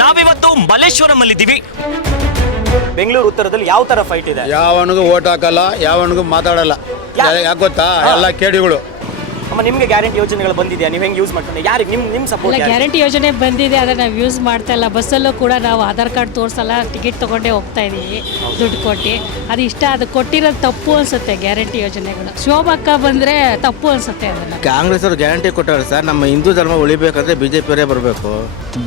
ನಾವಿವತ್ತು ಮಲ್ಲೇಶ್ವರಮಲ್ಲಿದ್ದೀವಿ. ಬೆಂಗಳೂರು ಉತ್ತರದಲ್ಲಿ ಯಾವ ತರ ಫೈಟ್ ಇದೆ? ಯಾವನಿಗೂ ಓಟ್ ಹಾಕಲ್ಲ, ಯಾವನಿಗೂ ಮಾತಾಡಲ್ಲ. ಯಾಕೆ ಗೊತ್ತಾ? ಎಲ್ಲ ಕೇಡಿಗಳು. ಅಮ್ಮ, ನಿಮ್ಗೆ ಗ್ಯಾರಂಟಿ ಯೋಜನೆಗಳು ಬಂದಿದೆಯಾ? ನೀವು ಹೆಂಗೆ ಯೂಸ್ ಮಾಡ್ಕೊಂಡು ಯಾರಿಗೆ ನಿಮ್ಮ ಸಪೋರ್ಟ್? ಗ್ಯಾರಂಟಿ ಯೋಜನೆ ಬಂದಿದೆ, ಆದರೆ ನಾವು ಯೂಸ್ ಮಾಡ್ತಾ ಇಲ್ಲ. ಬಸ್ಸಲ್ಲೂ ಕೂಡ ನಾವು ಆಧಾರ್ ಕಾರ್ಡ್ ತೋರಿಸಲ್ಲ, ಟಿಕೆಟ್ ತೊಗೊಂಡೇ ಹೋಗ್ತಾ ಇದ್ದೀವಿ ದುಡ್ಡು ಕೊಟ್ಟು. ಅದು ಇಷ್ಟ, ಅದು ಕೊಟ್ಟಿರೋದು ತಪ್ಪು ಅನಿಸುತ್ತೆ ಗ್ಯಾರಂಟಿ ಯೋಜನೆಗಳು. ಶೋಭಕ್ಕ ಬಂದರೆ ತಪ್ಪು ಅನಿಸುತ್ತೆ. ಅದನ್ನು ಕಾಂಗ್ರೆಸ್ ಅವರು ಗ್ಯಾರಂಟಿ ಕೊಟ್ಟವ್ರೆ ಸರ್. ನಮ್ಮ ಹಿಂದೂ ಧರ್ಮ ಉಳಿಬೇಕಂದ್ರೆ BJP ಅವರೇ ಬರಬೇಕು.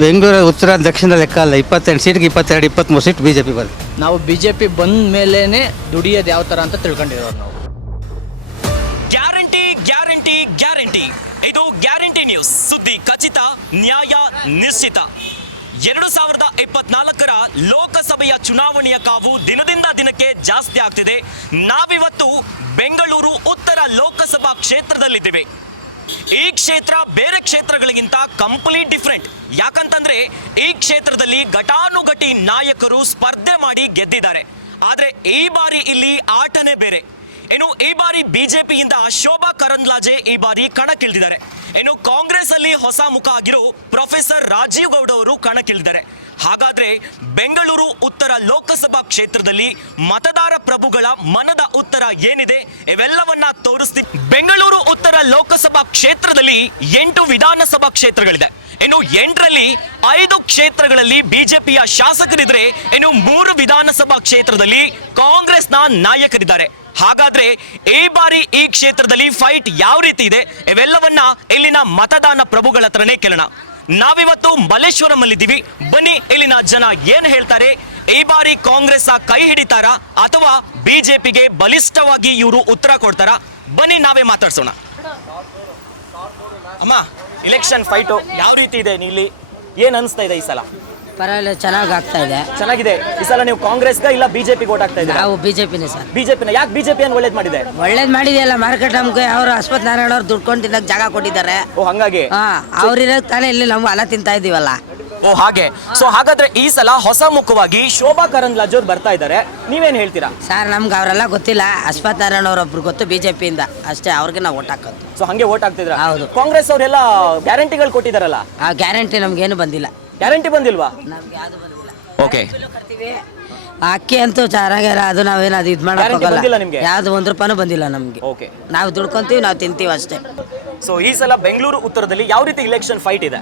ಬೆಂಗಳೂರು ಉತ್ತರ ದಕ್ಷಿಣ ಲೆಕ್ಕ ಅಲ್ಲ, 28 ಸೀಟ್ಗೆ 22, 23 ಸೀಟ್ BJP ಬರುತ್ತೆ. ನಾವು BJP ಬಂದ ಮೇಲೇ ದುಡಿಯೋದು ಯಾವ ಥರ ಅಂತ ತಿಳ್ಕೊಂಡಿರೋರು ನಾವು. ಗ್ಯಾರಂಟಿ ಗ್ಯಾರಂಟಿ ಇದು ಗ್ಯಾರಂಟಿ ನ್ಯೂಸ್. ಸುದ್ದಿ ಖಚಿತ, ನ್ಯಾಯ ನಿಶ್ಚಿತ. 2024ರ ಲೋಕಸಭೆಯ ಚುನಾವಣೆಯ ಕಾವು ದಿನದಿಂದ ದಿನಕ್ಕೆ ಜಾಸ್ತಿ ಆಗ್ತಿದೆ. ನಾವಿವತ್ತು ಬೆಂಗಳೂರು ಉತ್ತರ ಲೋಕಸಭಾ ಕ್ಷೇತ್ರದಲ್ಲಿದ್ದೇವೆ. ಈ ಕ್ಷೇತ್ರ ಬೇರೆ ಕ್ಷೇತ್ರಗಳಿಗಿಂತ ಕಂಪ್ಲೀಟ್ ಡಿಫ್ರೆಂಟ್. ಯಾಕಂತಂದ್ರೆ ಈ ಕ್ಷೇತ್ರದಲ್ಲಿ ಘಟಾನುಘಟಿ ನಾಯಕರು ಸ್ಪರ್ಧೆ ಮಾಡಿ ಗೆದ್ದಿದ್ದಾರೆ. ಆದ್ರೆ ಈ ಬಾರಿ ಇಲ್ಲಿ ಆಟನೇ ಬೇರೆ. ಇನ್ನು ಈ ಬಾರಿ ಬಿಜೆಪಿಯಿಂದ ಶೋಭಾ ಕರಂದ್ಲಾಜೆ ಈ ಬಾರಿ ಕಣಕ್ಕಿಳಿದಿದ್ದಾರೆ. ಇನ್ನು ಕಾಂಗ್ರೆಸ್ ಅಲ್ಲಿ ಹೊಸ ಮುಖ ಆಗಿರೋ ಪ್ರೊಫೆಸರ್ ರಾಜೀವ್ ಗೌಡ ಅವರು ಕಣಕ್ಕಿಳಿದಿದ್ದಾರೆ. ಹಾಗಾದ್ರೆ ಬೆಂಗಳೂರು ಉತ್ತರ ಲೋಕಸಭಾ ಕ್ಷೇತ್ರದಲ್ಲಿ ಮತದಾರ ಪ್ರಭುಗಳ ಮನದ ಉತ್ತರ ಏನಿದೆ ಇವೆಲ್ಲವನ್ನ ತೋರಿಸ್ತೀವಿ. ಬೆಂಗಳೂರು ಉತ್ತರ ಲೋಕಸಭಾ ಕ್ಷೇತ್ರದಲ್ಲಿ 8 ವಿಧಾನಸಭಾ ಕ್ಷೇತ್ರಗಳಿದೆ. ಇನ್ನು 8ರಲ್ಲಿ 5 ಕ್ಷೇತ್ರಗಳಲ್ಲಿ ಬಿಜೆಪಿಯ ಶಾಸಕರಿದ್ರೆ, ಇನ್ನು 3 ವಿಧಾನಸಭಾ ಕ್ಷೇತ್ರದಲ್ಲಿ ಕಾಂಗ್ರೆಸ್ನ ನಾಯಕರಿದ್ದಾರೆ. ಹಾಗಾದ್ರೆ ಈ ಬಾರಿ ಈ ಕ್ಷೇತ್ರದಲ್ಲಿ ಫೈಟ್ ಯಾವ ರೀತಿ ಇದೆ ಇವೆಲ್ಲವನ್ನ ಇಲ್ಲಿನ ಮತದಾನ ಪ್ರಭುಗಳ ಹತ್ರನೇ ಕೇಳೋಣ. ನಾವಿವತ್ತು ಮಲ್ಲೇಶ್ವರಮಲ್ಲಿದ್ದೀವಿ. ಬನ್ನಿ ಇಲ್ಲಿನ ಜನ ಏನ್ ಹೇಳ್ತಾರೆ. ಈ ಬಾರಿ ಕಾಂಗ್ರೆಸ್ ಕೈ ಹಿಡಿತಾರಾ ಅಥವಾ ಬಿಜೆಪಿಗೆ ಬಲಿಷ್ಠವಾಗಿ ಇವರು ಉತ್ತರ ಕೊಡ್ತಾರಾ? ಬನ್ನಿ ನಾವೇ ಮಾತಾಡ್ಸೋಣ. ಅಮ್ಮ, ಎಲೆಕ್ಷನ್ ಫೈಟು ಯಾವ ರೀತಿ ಇದೆ? ಇಲ್ಲಿ ಏನ್ ಅನಿಸ್ತಾ ಇದೆ ಈ ಸಲ? ಪರವಾಗಿಲ್ಲ, ಚೆನ್ನಾಗಿ ಆಗ್ತಾ ಇದೆ. ಚೆನ್ನಾಗಿದೆ. ಈ ಸಲ ನೀವು ಕಾಂಗ್ರೆಸ್ಗ ಇಲ್ಲ ಬಿಜೆಪಿಗೆ ಓಟ್ ಆಗ್ತಾ ಇದ್ದೀರಾ? ನಾವು ಬಿಜೆಪಿನೇ ಸರ್. ಬಿಜೆಪಿನ ಯಾಕೆ? ಬಿಜೆಪಿ ಏನು ಒಳ್ಳೇದು ಮಾಡಿದೆ? ಒಳ್ಳೇದು ಮಾಡಿದೆಯಲ್ಲ, ಮಾರ್ಕೆಟ್ ನಮ್ಗೆ ಅವರು ಅಶ್ವಥ್ ನಾರಾಯಣ ಅವ್ರು ದುಡ್ಕೊಂಡು ತಿನ್ನಕ್ ಜಾಗ ಕೊಟ್ಟಿದ್ದಾರೆ. ಓ, ಹಂಗಾಗಿ ಅವ್ರಿರೋದು ತಾನೇ ಇಲ್ಲಿ ನಾವು ಹೊಲ ತಿಂತಾ ಇದೀವಲ್ಲ. ಓ, ಹಾಗೆ. ಸೊ ಹಾಗಾದ್ರೆ ಈ ಸಲ ಹೊಸ ಮುಖವಾಗಿ ಶೋಭಾ ಕರಂದ್ಲಾಜೆ ಅವ್ರು ಬರ್ತಾ ಇದ್ದಾರೆ. ನೀವೇನ್ ಹೇಳ್ತೀರಾ? ಸರ್, ನಮ್ಗೆ ಅವರೆಲ್ಲ ಗೊತ್ತಿಲ್ಲ. ಅಶ್ವಥ್ ನಾರಾಯಣ ಅವ್ರೊಬ್ರು ಗೊತ್ತು ಬಿಜೆಪಿಯಿಂದ ಅಷ್ಟೇ. ಅವ್ರಿಗೆ ನಾವು ಓಟ್ ಹಾಕೋದು. ಸೊ ಹಂಗೆ ಓಟ್ ಹಾಕ್ತಿದ್ರ? ಹೌದು. ಕಾಂಗ್ರೆಸ್ ಅವರೆಲ್ಲ ಗ್ಯಾರಂಟಿಗಳು ಕೊಟ್ಟಿದಾರಲ್ಲ, ಆ ಗ್ಯಾರಂಟಿ ನಮ್ಗೇನು ಬಂದಿಲ್ಲ. ಗ್ಯಾರಂಟಿ ಬಂದಿಲ್ವಾ? ನಮ್ಗೆ ಯಾವ್ದು ಬಂದಿಲ್ಲ. ಓಕೆ. ಅಕ್ಕಿ ಅಂತೂ ಚೆನ್ನಾಗಿಲ್ಲ. ಅದು ನಾವೇನು ಅದು ಇದು ಬಂದಿಲ್ಲ ಮಾಡೋಕ್ಕಾಗಲ್ಲ. ನಿಮ್ಗೆ? ಯಾವ್ದು 1 ರೂಪಾಯಿನೂ ಬಂದಿಲ್ಲ ನಮ್ಗೆ. ಓಕೆ. ನಾವು ದುಡ್ಕೊಂತೀವಿ, ನಾವು ತಿಂತೀವಿ ಅಷ್ಟೇ. ಸೊ ಈ ಸಲ ಬೆಂಗಳೂರು ಉತ್ತರದಲ್ಲಿ ಯಾವ ರೀತಿ ಇಲೆಕ್ಷನ್ ಫೈಟ್ ಇದೆ?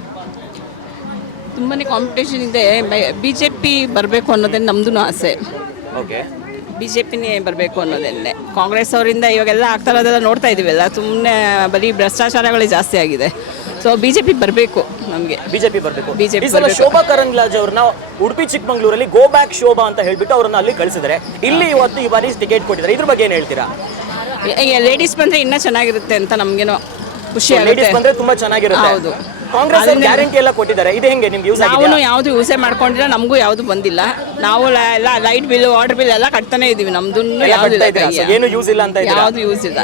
ತುಂಬಾ ಕಾಂಪಿಟೇಷನ್ ಇದೆ. BJP ಬರಬೇಕು ಅನ್ನೋದೇ ನಮ್ದು ಆಸೆ. ಓಕೆ. BJPನೇ ಬರಬೇಕು ಅನ್ನೋದನ್ನೇ. ಕಾಂಗ್ರೆಸ್ ಅವರಿಂದ ಇವಾಗೆಲ್ಲ ಆಗ್ತಾ ಇರೋದೆಲ್ಲ ನೋಡ್ತಾ ಇದೀವಲ್ಲ, ಸುಮ್ಮನೆ ಬರೀ ಭ್ರಷ್ಟಾಚಾರಗಳೇ ಜಾಸ್ತಿ ಆಗಿದೆ. ಸೊ BJP ಬರಬೇಕು. ನಮಗೆ ಬಿಜೆಪಿ ಬರಬೇಕು. BJP ಈ ಸಲ ಶೋಭಾ ಕರಂದ್ಲಾಜೆ ಅವ್ರನ್ನ ಉಡುಪಿ ಚಿಕ್ಕಮಂಗ್ಳೂರಲ್ಲಿ ಗೋ ಬ್ಯಾಕ್ ಶೋಭಾ ಅಂತ ಹೇಳ್ಬಿಟ್ಟು ಅವ್ರನ್ನ ಅಲ್ಲಿ ಕಳಿಸಿದ್ದಾರೆ. ಇಲ್ಲಿ ಇವತ್ತು ಈ ಬಾರಿ ಟಿಕೆಟ್ ಕೊಟ್ಟಿದ್ದಾರೆ. ಇದ್ರ ಬಗ್ಗೆ ಏನ್ ಹೇಳ್ತೀರಾ? ಲೇಡೀಸ್ ಬಂದರೆ ಇನ್ನೂ ಚೆನ್ನಾಗಿರುತ್ತೆ ಅಂತ ನಮಗೇನೋ ಖುಷಿ ಆಗುತ್ತೆ. ಲೇಡೀಸ್ ಬಂದ್ರೆ ತುಂಬಾ ಚೆನ್ನಾಗಿರುತ್ತೆ. ಹೌದು. ಕಾಂಗ್ರೆಸ್ ಗ್ಯಾರಂಟಿ ಎಲ್ಲ ಕೊಟ್ಟಿದ್ದಾರೆ. ಇದು ಹೆಂಗೆ ನಿಮ್ಗೆ ಯೂಸ್ ಆಗಿದೆ? ನಾವು ಯಾವುದು ಯೂಸೇ ಮಾಡ್ಕೊಂಡಿಲ್ಲ, ನಮಗೂ ಯಾವುದು ಬಂದಿಲ್ಲ. ನಾವು ಎಲ್ಲ ಲೈಟ್ ಬಿಲ್, ವಾಟರ್ ಬಿಲ್ ಎಲ್ಲ ಕಟ್ತಾನೆ ಇದೀವಿ. ನಮ್ದು ಏನು ಯೂಸ್ ಇಲ್ಲ ಅಂತ ಇದ್ದೀರಾ? ಯಾವುದು ಯೂಸ್ ಇಲ್ಲ.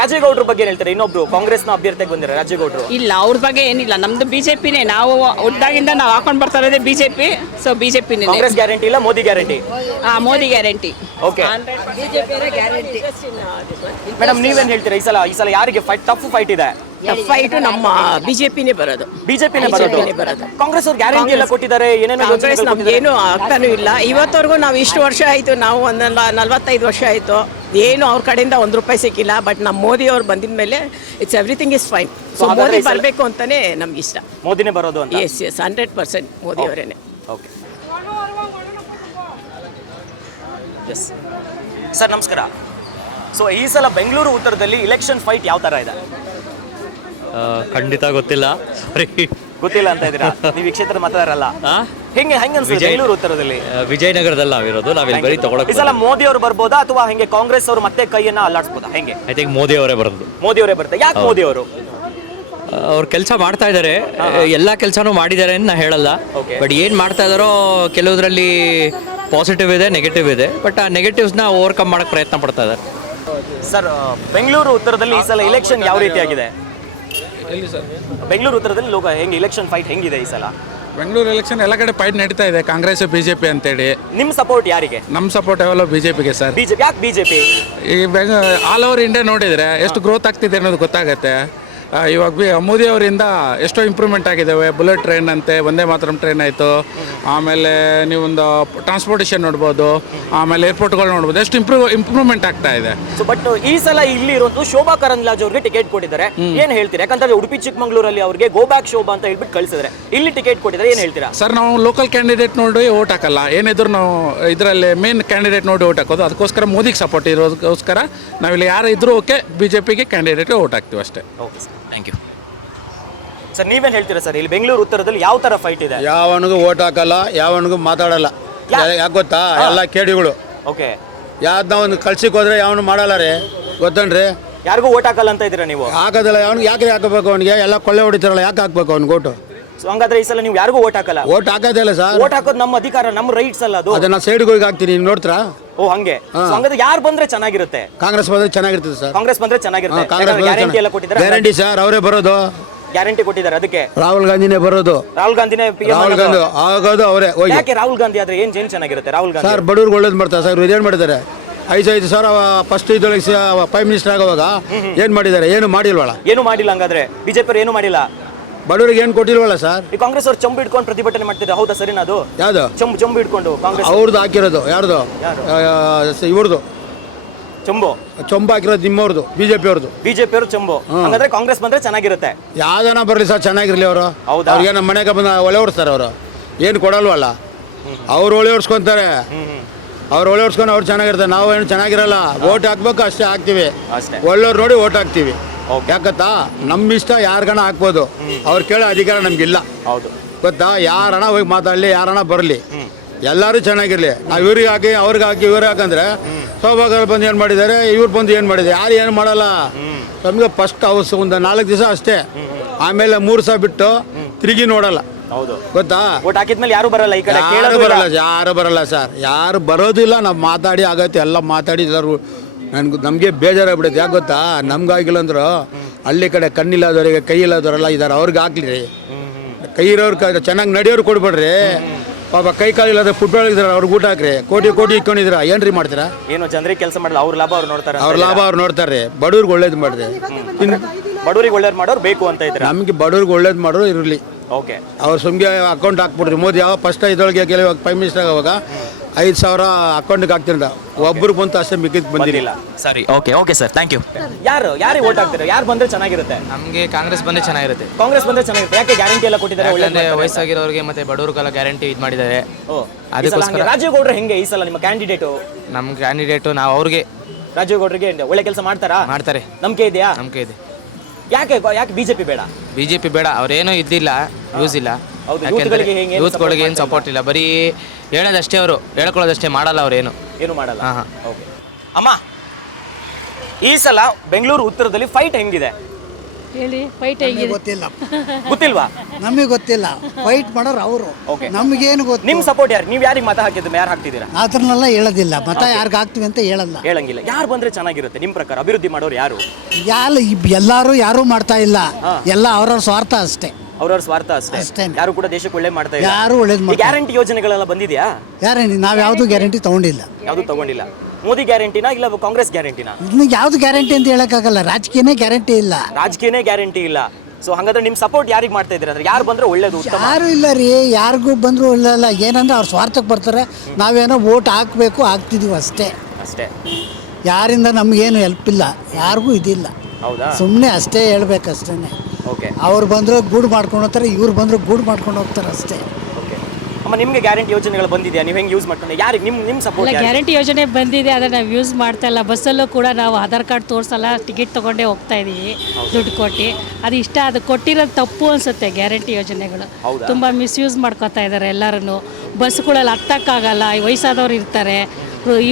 ರಾಜೀವ್ ಗೌಡ್ರ ಬಗ್ಗೆ ಹೇಳ್ತಾರೆ. ಇನ್ನೊಬ್ರು ಕಾಂಗ್ರೆಸ್ನ ಅಭ್ಯರ್ಥಿಗೆ ಬಂದಿದ್ದಾರೆ ರಾಜೀವ್ ಗೌಡ್ರು. ಇಲ್ಲ, ಅವ್ರ ಬಗ್ಗೆ ಏನಿಲ್ಲ. ನಮ್ದು BJPನೇ. ನಾವು ಹುಟ್ಟಾಗಿಂದ ನಾವು ಹಾಕೊಂಡು ಬರ್ತಾ ಇರೋದೇ BJP. ಸೊ BJPನೇ. ಕಾಂಗ್ರೆಸ್ ಗ್ಯಾರಂಟಿ ಇಲ್ಲ, Modi guarantee. Modi guarantee. Okay. Madam, ನೀವೇನ್ ಹೇಳ್ತೀರಾ? ಈ ಸಲ ಯಾರಿಗೆ ಟಫ್ ಫೈಟ್ ಇದೆ? ಫೈಟು ನಮ್ಮ BJPನೇ ಬರೋದು. ಬಿಜೆಪಿನೇ ಬರೋದು. ಕಾಂಗ್ರೆಸ್ ಅವ್ರು ಗ್ಯಾರಂಟಿ ಎಲ್ಲ ಕೊಟ್ಟಿದ್ದಾರೆ, ಏನೇನೋ ಕಾಂಗ್ರೆಸ್ ನಮ್ಗೇನು ಆಗ್ತಾನೂ ಇಲ್ಲ. ಇವತ್ತವರೆಗೂ ನಾವು ಇಷ್ಟು ವರ್ಷ ಆಯಿತು, ನಾವು ಒಂದು 45 ವರ್ಷ ಆಯಿತು, ಏನು ಅವ್ರ ಕಡೆಯಿಂದ 1 ರೂಪಾಯಿ ಸಿಕ್ಕಿಲ್ಲ. ಬಟ್ ನಮ್ಮ ಮೋದಿ ಅವ್ರು ಬಂದಿದ ಮೇಲೆ it's everything is fine. So Modi ಬರಬೇಕು ಅಂತಾನೆ ನಮ್ಗೆ ಇಷ್ಟ. ಮೋದಿನೇ ಬರೋದು ಅಂತ? ಎಸ್ 100% ಮೋದಿ ಅವರೇನೆ. ಓಕೆ. ಎಸ್ ಸರ್, ನಮಸ್ಕಾರ. ಸೊ ಈ ಸಲ ಬೆಂಗಳೂರು ಉತ್ತರದಲ್ಲಿ ಇಲೆಕ್ಷನ್ ಫೈಟ್ ಯಾವ ತರ ಇದೆ? ಖಂಡಿತ ಗೊತ್ತಿಲ್ಲ. ಗೊತ್ತಿಲ್ಲ ಅಂತ ಇದ್ದೀರಾ? ನೀವು ಈ ಕ್ಷೇತ್ರದ ಮತದಾರಲ್ಲ. ಹೆಂಗೆ ಅನ್ಸುತ್ತೆ ಬೆಂಗಳೂರು ಉತ್ತರದಲ್ಲಿ? ವಿಜಯನಗರದಲ್ಲಿ ನಾವಿರೋದು. ನಾವಿಲ್ಲಿ ಬರೀ ತಗೊಳಕ್ಕೆ. ಈ ಸಲ ಮೋದಿ ಅವರು ಬರ್ಬೋದಾ ಅಥವಾ ಹೆಂಗೆ ಕಾಂಗ್ರೆಸ್ ಅವರು ಮತ್ತೆ ಕೈಯನ್ನ ಅಲ್ಲಾಡಿಸ್ಬೋದಾ? ಹೆಂಗೆ? ಐ ಥಿಂಕ್ ಮೋದಿ ಅವರೇ ಬರೋದು. ಮೋದಿ ಅವರೇ ಬರ್ತಾರೆ. ಯಾಕೆ ಮೋದಿ ಅವರು? ಅವ್ರು ಕೆಲಸ ಮಾಡ್ತಾ ಇದ್ದಾರೆ, ಎಲ್ಲ ಕೆಲಸನೂ ಮಾಡಿದ್ದಾರೆ ಅಂತ ನಾ ಹೇಳಲ್ಲ. ಬಟ್ ಏನು ಮಾಡ್ತಾ ಇದ್ದಾರೋ ಕೆಲವುದ್ರಲ್ಲಿ ಪಾಸಿಟಿವ್ ಇದೆ, ನೆಗೆಟಿವ್ ಇದೆ. ಬಟ್ ಆ ನೆಗೆಟಿವ್ಸ್ನ ಓವರ್ಕಮ್ ಮಾಡಕ್ಕೆ ಪ್ರಯತ್ನ ಪಡ್ತಾ ಇದ್ದಾರೆ. ಸರ್, ಬೆಂಗಳೂರು ಉತ್ತರದಲ್ಲಿ ಈ ಸಲ ಇಲೆಕ್ಷನ್ ಯಾವ ರೀತಿ ಆಗಿದೆ? ಬೆಂಗಳೂರು ಉತ್ತರದಲ್ಲಿ ಹೆಂಗೆ ಇಲೆಕ್ಷನ್ ಫೈಟ್ ಹೆಂಗಿದೆ ಈ ಸಲ? ಬೆಂಗಳೂರು ಎಲೆಕ್ಷನ್ ಎಲ್ಲ ಕಡೆ ಫೈಟ್ ನಡೀತಾ ಇದೆ, ಕಾಂಗ್ರೆಸ್ BJP ಅಂತೇಳಿ. ನಿಮ್ಮ ಸಪೋರ್ಟ್ ಯಾರಿಗೆ? ನಮ್ಮ ಸಪೋರ್ಟ್ ಯಾವಲ್ಲ BJPಗೆ ಸರ್. ಬಿಜೆಪಿ. ಯಾಕೆ ಬಿಜೆಪಿ? ಈ ಆಲ್ ಓವರ್ ಇಂಡಿಯಾ ನೋಡಿದ್ರೆ ಎಷ್ಟು ಗ್ರೋತ್ ಆಗ್ತಿದೆ ಅನ್ನೋದು ಗೊತ್ತಾಗುತ್ತೆ. ಇವಾಗ ಮೋದಿ ಅವರಿಂದ ಎಷ್ಟೋ ಇಂಪ್ರೂವ್ಮೆಂಟ್ ಆಗಿದ್ದಾವೆ. ಬುಲೆಟ್ ಟ್ರೈನ್ ಅಂತೆ, ವಂದೇ ಮಾತರಂ ಟ್ರೈನ್ ಆಯಿತು, ಆಮೇಲೆ ನೀವೊಂದು ಟ್ರಾನ್ಸ್ಪೋರ್ಟೇಷನ್ ನೋಡ್ಬೋದು, ಆಮೇಲೆ ಏರ್ಪೋರ್ಟ್ಗಳು ನೋಡ್ಬೋದು, ಎಷ್ಟು ಇಂಪ್ರೂವ್ಮೆಂಟ್ ಆಗ್ತಾ ಇದೆ. ಸೊ ಬಟ್ ಈ ಸಲ ಇಲ್ಲಿ ಇರುವಂತ ಶೋಭಾ ಕರಂದ್ಲಾಜೆ ಅವ್ರಿಗೆ ಟಿಕೆಟ್ ಕೊಟ್ಟಿದ್ದಾರೆ, ಏನ್ ಹೇಳ್ತೀರಾ? ಯಾಕಂದ್ರೆ ಉಡುಪಿ ಚಿಕ್ಕಮಂಗ್ಳೂರಲ್ಲಿ ಅವ್ರಿಗೆ ಗೋ ಬ್ಯಾಕ್ ಶೋಭಾ ಅಂತ ಹೇಳ್ಬಿಟ್ಟು ಕಳಿಸಿದ್ರೆ, ಇಲ್ಲಿ ಟಿಕೆಟ್ ಕೊಟ್ಟಿದ್ದಾರೆ, ಏನ್ ಹೇಳ್ತೀರಾ? ಸರ್, ನಾವು ಲೋಕಲ್ ಕ್ಯಾಂಡಿಡೇಟ್ ನೋಡಿ ಓಟ್ ಹಾಕಲ್ಲ, ಏನಿದ್ರು ನಾವು ಇದರಲ್ಲಿ ಮೇನ್ ಕ್ಯಾಂಡಿಡೇಟ್ ನೋಡಿ ಓಟ್ ಹಾಕೋದು. ಅದಕ್ಕೋಸ್ಕರ ಮೋದಿಗೆ ಸಪೋರ್ಟ್ ಇರೋದಕ್ಕೋಸ್ಕರ ನಾವಿಲ್ಲಿ ಯಾರು ಇದ್ರೂ ಓಕೆ, BJPಗೆ ಕ್ಯಾಂಡಿಡೇಟ್ಗೆ ಓಟ್ ಹಾಕ್ತೀವಿ ಅಷ್ಟೇ. Okay sir, thank you. Sir ನೀವೇನು ಹೇಳ್ತೀರಾ ಸರ್, ಇಲ್ಲಿ ಬೆಂಗಳೂರು ಉತ್ತರದಲ್ಲಿ ಯಾವ ಥರ ಫೈಟ್ ಇದೆ? ಯಾವನಿಗೂ ಓಟ್ ಹಾಕಲ್ಲ, ಯಾವನಿಗೂ ಮಾತಾಡಲ್ಲ. ಯಾಕೆ ಗೊತ್ತಾ? ಎಲ್ಲ ಕೇಡಿಗಳು. ಓಕೆ, ಯಾವ್ದನ್ನ ಒಂದು ಕಳ್ಸಿಕ್ ಹೋದ್ರೆ ಯಾವನು ಮಾಡಲ್ಲ ರೀ, ಗೊತ್ತನ್ರಿ? ಯಾರಿಗೂ ಓಟ್ ಹಾಕಲ್ಲ ಅಂತ ಇದ್ದೀರಾ ನೀವು? ಹಾಕೋದಿಲ್ಲ. ಅವ್ನಿಗೆ ಯಾಕೆ ಹಾಕಬೇಕು? ಅವನಿಗೆ ಎಲ್ಲ ಕೊಳ್ಳೆ ಹೊಡಿತಾರಲ್ಲ, ಯಾಕೆ ಹಾಕ್ಬೇಕು ಅವ್ನಿಗೆ ಓಟು? ಸೊ ಹಂಗಾದ್ರೆ ಈ ಸಲ ನೀವು ಯಾರಿಗೂ ಓಟ್ ಹಾಕಲ್ಲ? ಓಟ್ ಹಾಕೋದಿಲ್ಲ ಸರ್. ಓಟ್ ಹಾಕೋದು ನಮ್ಮ ಅಧಿಕಾರ, ನಮ್ಮ ರೈಟ್ಸ್ ಅಲ್ಲ ಅದು. ಅದನ್ನ ಸೈಡ್ಗೆ ಹೋಗಿ ಹಾಕ್ತೀನಿ, ನೋಡ್ತೀರಾ? ಓ ಹಂಗೆ. ಸೊ ಹಂಗಾದ್ರೆ ಯಾರು ಬಂದ್ರೆ ಚೆನ್ನಾಗಿರುತ್ತೆ? ಕಾಂಗ್ರೆಸ್ ಬಂದ್ರೆ ಚೆನ್ನಾಗಿರ್ತದೆ ಸರ್. ಕಾಂಗ್ರೆಸ್ ಬಂದ್ರೆ ಚೆನ್ನಾಗಿರುತ್ತೆ. ಗ್ಯಾರಂಟಿ ಎಲ್ಲ ಕೊಟ್ಟಿದ್ದಾರೆ. ಗ್ಯಾರಂಟಿ ಸರ್, ಅವರೇ ಬರೋದು. ಗ್ಯಾರಂಟಿ ಕೊಟ್ಟಿದ್ದಾರೆ, ಅದಕ್ಕೆ ರಾಹುಲ್ ಗಾಂಧಿನೇ ಬರೋದು. ರಾಹುಲ್ ಗಾಂಧಿನೇ ರಾಹುಲ್ ಗಾಂಧಿ ಆಗೋದು ಅವರೇ. ಯಾಕೆ ರಾಹುಲ್ ಗಾಂಧಿ ಆದ್ರೆ ಏನ್ ಚೆನ್ನಾಗಿರುತ್ತೆ? ರಾಹುಲ್ ಗಾಂಧಿ ಸರ್ ಬಡವ್ರಿಗೆ ಒಳ್ಳೇದು ಮಾಡ್ತಾರೆ ಸರ್. ಇದೇನು ಮಾಡಿದ್ದಾರೆ? 5 ಸಾವಿರ ಫಸ್ಟ್ ಇದೊಳಗೆ ಪ್ರೈಮ್ ಮಿನಿಸ್ಟರ್ ಆಗುವಾಗ ಏನು ಮಾಡಿದ್ದಾರೆ? ಏನು ಮಾಡಿಲ್ವಲ್ಲ. ಏನು ಮಾಡಿಲ್ಲ. ಹಂಗಾದ್ರೆ ಬಿಜೆಪಿ ಏನು ಮಾಡಿಲ್ಲ, ಬಡವರಿಗೆ ಏನು ಕೊಟ್ಟಿಲ್ವಲ್ಲ ಸರ್. ಈ ಕಾಂಗ್ರೆಸ್ ಅವ್ರು ಚಂಬು ಇಟ್ಕೊಂಡು ಪ್ರತಿಭಟನೆ ಮಾಡ್ತಿದ್ದಾರೆ, ಹೌದಾ? ಸರಿನಾ ಅದು? ಯಾವುದು ಚಂಬು ಇಟ್ಕೊಂಡು ಕಾಂಗ್ರೆಸ್ ಅವ್ರದ್ದು ಹಾಕಿರೋದು? ಯಾರ್ದು? ಇವ್ರದ್ದು ಚೊಂಬು ಹಾಕಿರೋದು ನಿಮ್ಮವ್ರದ್ದು, ಬಿಜೆಪಿ ಅವ್ರದ್ದು. ಬಿಜೆಪಿ ಅವರು ಚಂಬು. ಹಂಗಾದ್ರೆ ಕಾಂಗ್ರೆಸ್ ಬಂದ್ರೆ ಚೆನ್ನಾಗಿರುತ್ತೆ. ಯಾವ್ದನ ಬರಲಿ ಸರ್, ಚೆನ್ನಾಗಿರ್ಲಿ ಅವರು. ಅವ್ರಿಗೆ ನಮ್ಮ ಮನೆಗೆ ಬಂದು ಒಲೆ ಓಡಿಸ್ತಾರೆ ಅವರು, ಏನು ಕೊಡಲ್ವಲ್ಲ. ಅವ್ರು ಒಲೆ ಓಡಿಸ್ಕೊಂತಾರೆ, ಅವ್ರು ಒಲೆ ಓಡಿಸ್ಕೊಂಡು ಅವ್ರು ಚೆನ್ನಾಗಿರ್ತಾರೆ. ನಾವು ಏನು ಚೆನ್ನಾಗಿರಲ್ಲ. ಓಟ್ ಹಾಕ್ಬೇಕು ಅಷ್ಟೇ, ಹಾಕ್ತಿವಿ. ಒಳ್ಳೆಯವ್ರು ನೋಡಿ ಓಟ್ ಹಾಕ್ತಿವಿ. ಯಾಕತ್ತಾ? ನಮ್ಮ ಇಷ್ಟ ಯಾರಿಗಣ ಹಾಕ್ಬೋದು, ಅವ್ರು ಕೇಳೋ ಅಧಿಕಾರ ನಮ್ಗಿಲ್ಲ. ಹೌದು, ಗೊತ್ತಾ? ಯಾರಣ ಹೋಗಿ ಮಾತಾಡಲಿ, ಯಾರಣ ಬರಲಿ, ಎಲ್ಲರೂ ಚೆನ್ನಾಗಿರ್ಲಿ. ನಾವು ಇವ್ರಿಗೆ ಹಾಕಿ ಅವ್ರಿಗೆ ಹಾಕಿ ಇವ್ರಿಗೆ ಹಾಕಂದ್ರೆ ಸೌಭಾಗ್ಯ ಬಂದು ಏನು ಮಾಡಿದ್ದಾರೆ, ಇವ್ರು ಬಂದು ಏನು ಮಾಡಿದ್ದಾರೆ? ಯಾರು ಏನು ಮಾಡಲ್ಲ. ನಮಗೆ ಫಸ್ಟ್ ಹೌಸ್ ಒಂದು 4 ದಿವಸ ಅಷ್ಟೇ, ಆಮೇಲೆ 3 ಸಹ ಬಿಟ್ಟು ತಿರುಗಿ ನೋಡಲ್ಲ. ಹೌದು, ಗೊತ್ತಾ? ಓಟ್ ಹಾಕಿದ್ಮೇಲೆ ಯಾರು ಬರಲ್ಲ, ಈ ಕಡೆ ಯಾರು ಬರಲ್ಲ ಸರ್, ಯಾರು ಬರೋದಿಲ್ಲ. ನಾವು ಮಾತಾಡಿ ಆಗತ್ತೆ, ಎಲ್ಲ ಮಾತಾಡಿ ಎಲ್ಲರೂ ನಮಗೆ ಬೇಜಾರಾಗ್ಬಿಡುತ್ತೆ. ಯಾಕೆ ಗೊತ್ತಾ? ನಮ್ಗಾಗಿಲ್ಲ ಅಂದ್ರು ಹಳ್ಳಿ ಕಡೆ ಕಣ್ಣಿಲ್ಲದವ್ರಿಗೆ, ಕೈ ಇಲ್ಲದವರೆಲ್ಲ ಇದ್ದಾರೆ, ಅವ್ರಿಗೆ ಹಾಕ್ಲಿ. ಕೈ ಇರೋರು ಚೆನ್ನಾಗಿ ನಡೆಯೋರು ಕೊಡ್ಬೇಡ್ರಿ. ಪಾಪ ಕೈ ಕಾಲಿಲ್ಲದ ಫುಟ್ಬಾಲ್ ಇದ್ದಾರೆ, ಅವ್ರಿಗೆ ಊಟ ಹಾಕ್ರಿ. ಕೋಟಿ ಇಟ್ಕೊಂಡಿದ್ರ ಏನ್ರಿ ಮಾಡ್ತೀರಾ? ಏನು ಜನರಿಗೆ ಕೆಲಸ ಮಾಡಲ್ಲ, ಅವ್ರ ಲಾಭ ಅವ್ರು ನೋಡ್ತಾರೆ. ಅವ್ರ ಲಾಭ ಅವ್ರು ನೋಡ್ತಾರೆ. ಬಡವ್ರಿಗೆ ಒಳ್ಳೇದು ಮಾಡ್ರಿ. ಬಡವರಿಗೆ ಒಳ್ಳೇದು ಮಾಡೋರು ಬೇಕು ಅಂತ ಇದ್ರೆ ನಮಗೆ ಬಡವ್ರಿಗೆ ಒಳ್ಳೇದು ಮಾಡೋರು ಇರಲಿ. ಓಕೆ, ಅವ್ರು ಸುಮ್ಗೆ ಅಕೌಂಟ್ ಹಾಕ್ಬಿಡ್ರಿ. ಮೋದಿ ಯಾವ ಫಸ್ಟ್ ಇದರೊಳಗೆ ಕೆಲವು ಪ್ರೈಮ್ ಮಿನಿಸ್ಟರ್ ಆಗುವಾಗ 5 ಸಾವಿರ ಅಕೌಂಟ್ಗೆ ಹಾಕ್ತಿರಂತ, ಒಬ್ರಿಗೆ ಬಂತು ಅಷ್ಟೇ, ಮಿಕ್ಕಿದ್ ಬಂದಿಲ್ಲ. ಸರಿ, ಓಕೆ ಸರ್, ಥ್ಯಾಂಕ್ ಯು. ಯಾರಿಗೆ ಓಟ್ ಹಾಕ್ತಾರೆ? ಯಾರು ಬಂದ್ರೆ ಚೆನ್ನಾಗಿರುತ್ತೆ? ನಮಗೆ ಕಾಂಗ್ರೆಸ್ ಬಂದ್ರೆ ಚೆನ್ನಾಗಿರುತ್ತೆ. ಕಾಂಗ್ರೆಸ್ ಬಂದ್ರೆ ಚೆನ್ನಾಗಿರುತ್ತೆ. ಯಾಕೆ? ಗ್ಯಾರಂಟಿ ಎಲ್ಲ ಕೊಟ್ಟಿದ್ದಾರೆ, ಯಾಕಂದ್ರೆ ವಯಸ್ಸಾಗಿರೋರಿಗೆ ಮತ್ತೆ ಬಡವರಿಗೆಲ್ಲ ಗ್ಯಾರಂಟಿ ಇದು ಮಾಡಿದ್ದಾರೆ. ಅದಕ್ಕೋಸ್ಕರ ರಾಜೀವ್ ಗೌಡ್ರು ಹೆಂಗೆ ಈ ಸಲ ನಿಮ್ಮ ಕ್ಯಾಂಡಿಡೇಟು? ನಮ್ಮ ಕ್ಯಾಂಡಿಡೇಟು ನಾವು ಅವ್ರಿಗೆ, ರಾಜೀವ್ ಗೌಡ್ರಿಗೆ ಒಳ್ಳೆ ಕೆಲಸ ಮಾಡ್ತಾರಾ? ಮಾಡ್ತಾರೆ. ನಂಬಿಕೆ ಇದೆಯಾ? ನಂಬಿಕೆ ಇದೆ. ಯಾಕೆ ಬಿಜೆಪಿ ಬೇಡ? ಬಿಜೆಪಿ ಬೇಡ, ಅವ್ರೇನು ಇದ್ದಿಲ್ಲ, ಯೂಸ್ ಇಲ್ಲ. ಯೂತ್ಗಳಿಗೆ ಏನು ಸಪೋರ್ಟ್ ಇಲ್ಲ, ಬರೀ ಹೇಳೋದಷ್ಟೇ, ಅವರು ಹೇಳ್ಕೊಳ್ಳೋದಷ್ಟೇ, ಮಾಡಲ್ಲ. ಅವ್ರೇನು ಏನು ಮಾಡಲ್ಲ. ಓಕೆ ಅಮ್ಮ, ಈ ಸಲ ಬೆಂಗಳೂರು ಉತ್ತರದಲ್ಲಿ ಫೈಟ್ ಹೆಂಗಿದೆ ಹೇಳಿ? ಫೈಟ್ ಹೇಗಿದೆ? ಗೊತ್ತಿಲ್ವಾ? ನಮಗೆ ಗೊತ್ತಿಲ್ಲ. ಫೈಟ್ ಮಾಡೋರು ಅವರು, ನಮಗೇನು ಗೊತ್ತು? ನಿಮ್ ಸಪೋರ್ಟ್ ಯಾರು? ನೀವು ಯಾರಿಗೆ ಮತ ಹಾಕಿದ್ರೆ ಯಾರು ಹಾಕ್ತಿದ್ದೀರಾ? ಅದನ್ನೆಲ್ಲ ಹೇಳೋದಿಲ್ಲ. ಮತ ಯಾರಿಗೆ ಹಾಕ್ತೀವಿ ಅಂತ ಹೇಳಲ್ಲ, ಹೇಳಂಗಿಲ್ಲ. ಯಾರು ಬಂದ್ರೆ ಚೆನ್ನಾಗಿರುತ್ತೆ ನಿಮ್ಮ ಪ್ರಕಾರ? ಅಭಿವೃದ್ಧಿ ಮಾಡೋರು ಯಾರು? ಎಲ್ಲರೂ ಯಾರು ಮಾಡ್ತಾ ಇಲ್ಲ, ಎಲ್ಲ ಅವ್ರವ್ರ ಸ್ವಾರ್ಥ ಅಷ್ಟೇ. ಅವ್ರವ್ರ ಸ್ವಾರ್ಥ ಅಷ್ಟೇ, ಯಾರು ಕೂಡ ದೇಶಕ್ಕೆ ಒಳ್ಳೆ ಮಾಡ್ತಾ ಇಲ್ಲ. ಯಾರು ಒಳ್ಳೇದು ಗ್ಯಾರಂಟಿ ಯೋಜನೆಗಳೆಲ್ಲ ಬಂದಿದ್ಯಾ? ಗ್ಯಾರಂಟಿ ನಾವು ಯಾವುದು ಗ್ಯಾರಂಟಿ ತಗೊಂಡಿಲ್ಲ. ಯಾವುದು ತಗೊಂಡಿಲ್ಲ. ಮೋದಿ ಗ್ಯಾರಂಟಿನಾ ಇಲ್ಲ ಕಾಂಗ್ರೆಸ್ ಗ್ಯಾರಂಟಿನಾ? ಯಾವ್ದು ಗ್ಯಾರಂಟಿ ಅಂತ ಹೇಳಕ್ಕಾಗಲ್ಲ. ರಾಜಕೀಯನೇ ಗ್ಯಾರಂಟಿ ಇಲ್ಲ. ರಾಜಕೀಯನೇ ಗ್ಯಾರಂಟಿ ಇಲ್ಲ. ಸೊ ಹಾಗಾದ್ರೆ ನಿಮ್ ಸಪೋರ್ಟ್ ಯಾರಿಗೆ ಮಾಡ್ತಾ ಇದ್ದೀರಾ? ಅಂದ್ರೆ ಯಾರು ಬಂದ್ರೆ ಒಳ್ಳೇದು? ಯಾರು ಇಲ್ಲ ರೀ, ಯಾರಿಗೂ ಬಂದ್ರು ಇಲ್ಲ. ಏನಂದ್ರೆ ಅವ್ರ ಸ್ವಾರ್ಥಕ್ಕೆ ಬರ್ತಾರೆ. ನಾವೇನೋ ವೋಟ್ ಹಾಕ್ಬೇಕು, ಹಾಕ್ತಿದೀವಿ ಅಷ್ಟೇ. ಯಾರಿಂದ ನಮಗೇನು ಹೆಲ್ಪ್ ಇಲ್ಲ, ಯಾರಿಗೂ ಇದಿಲ್ಲ. ಸುಮ್ಮನೆ ಅಷ್ಟೇ ಹೇಳ್ಬೇಕಷ್ಟೇ. ಅವ್ರು ಬಂದ್ರು ಗೂಡು ಮಾಡ್ಕೊಂಡು ಹೋಗ್ತಾರೆ, ಇವ್ರು ಬಂದ್ರು ಗೂಡು ಮಾಡ್ಕೊಂಡು ಹೋಗ್ತಾರೆ ಅಷ್ಟೇ. ಅಮ್ಮ, ನಿಮ್ಗೆ ಗ್ಯಾರಂಟಿ ಯೋಜನೆಗಳು ಬಂದಿದೆಯಾ? ನೀವು ಹೆಂಗೆ ಯೂಸ್ ಮಾಡ್ಕೊಂಡು? ಯಾರಿಗೆ ನಿಮ್ಮ ಸಪೋರ್ಟ್? ಗ್ಯಾರಂಟಿ ಯೋಜನೆ ಬಂದಿದೆ, ಆದರೆ ನಾವು ಯೂಸ್ ಮಾಡ್ತಾ ಇಲ್ಲ. ಬಸ್ಸಲ್ಲೂ ಕೂಡ ನಾವು ಆಧಾರ್ ಕಾರ್ಡ್ ತೋರಿಸಲ್ಲ, ಟಿಕೆಟ್ ತೊಗೊಂಡೇ ಹೋಗ್ತಾ ಇದ್ದೀವಿ ದುಡ್ಡು ಕೊಟ್ಟು. ಅದು ಇಷ್ಟ, ಅದು ಕೊಟ್ಟಿರೋದು ತಪ್ಪು ಅನಿಸುತ್ತೆ. ಗ್ಯಾರಂಟಿ ಯೋಜನೆಗಳು ತುಂಬ ಮಿಸ್ಯೂಸ್ ಮಾಡ್ಕೊತಾ ಇದ್ದಾರೆ ಎಲ್ಲರೂ. ಬಸ್ಗಳಲ್ಲಿ ಹತ್ತಕ್ಕಾಗಲ್ಲ, ವಯಸ್ಸಾದವ್ರು ಇರ್ತಾರೆ,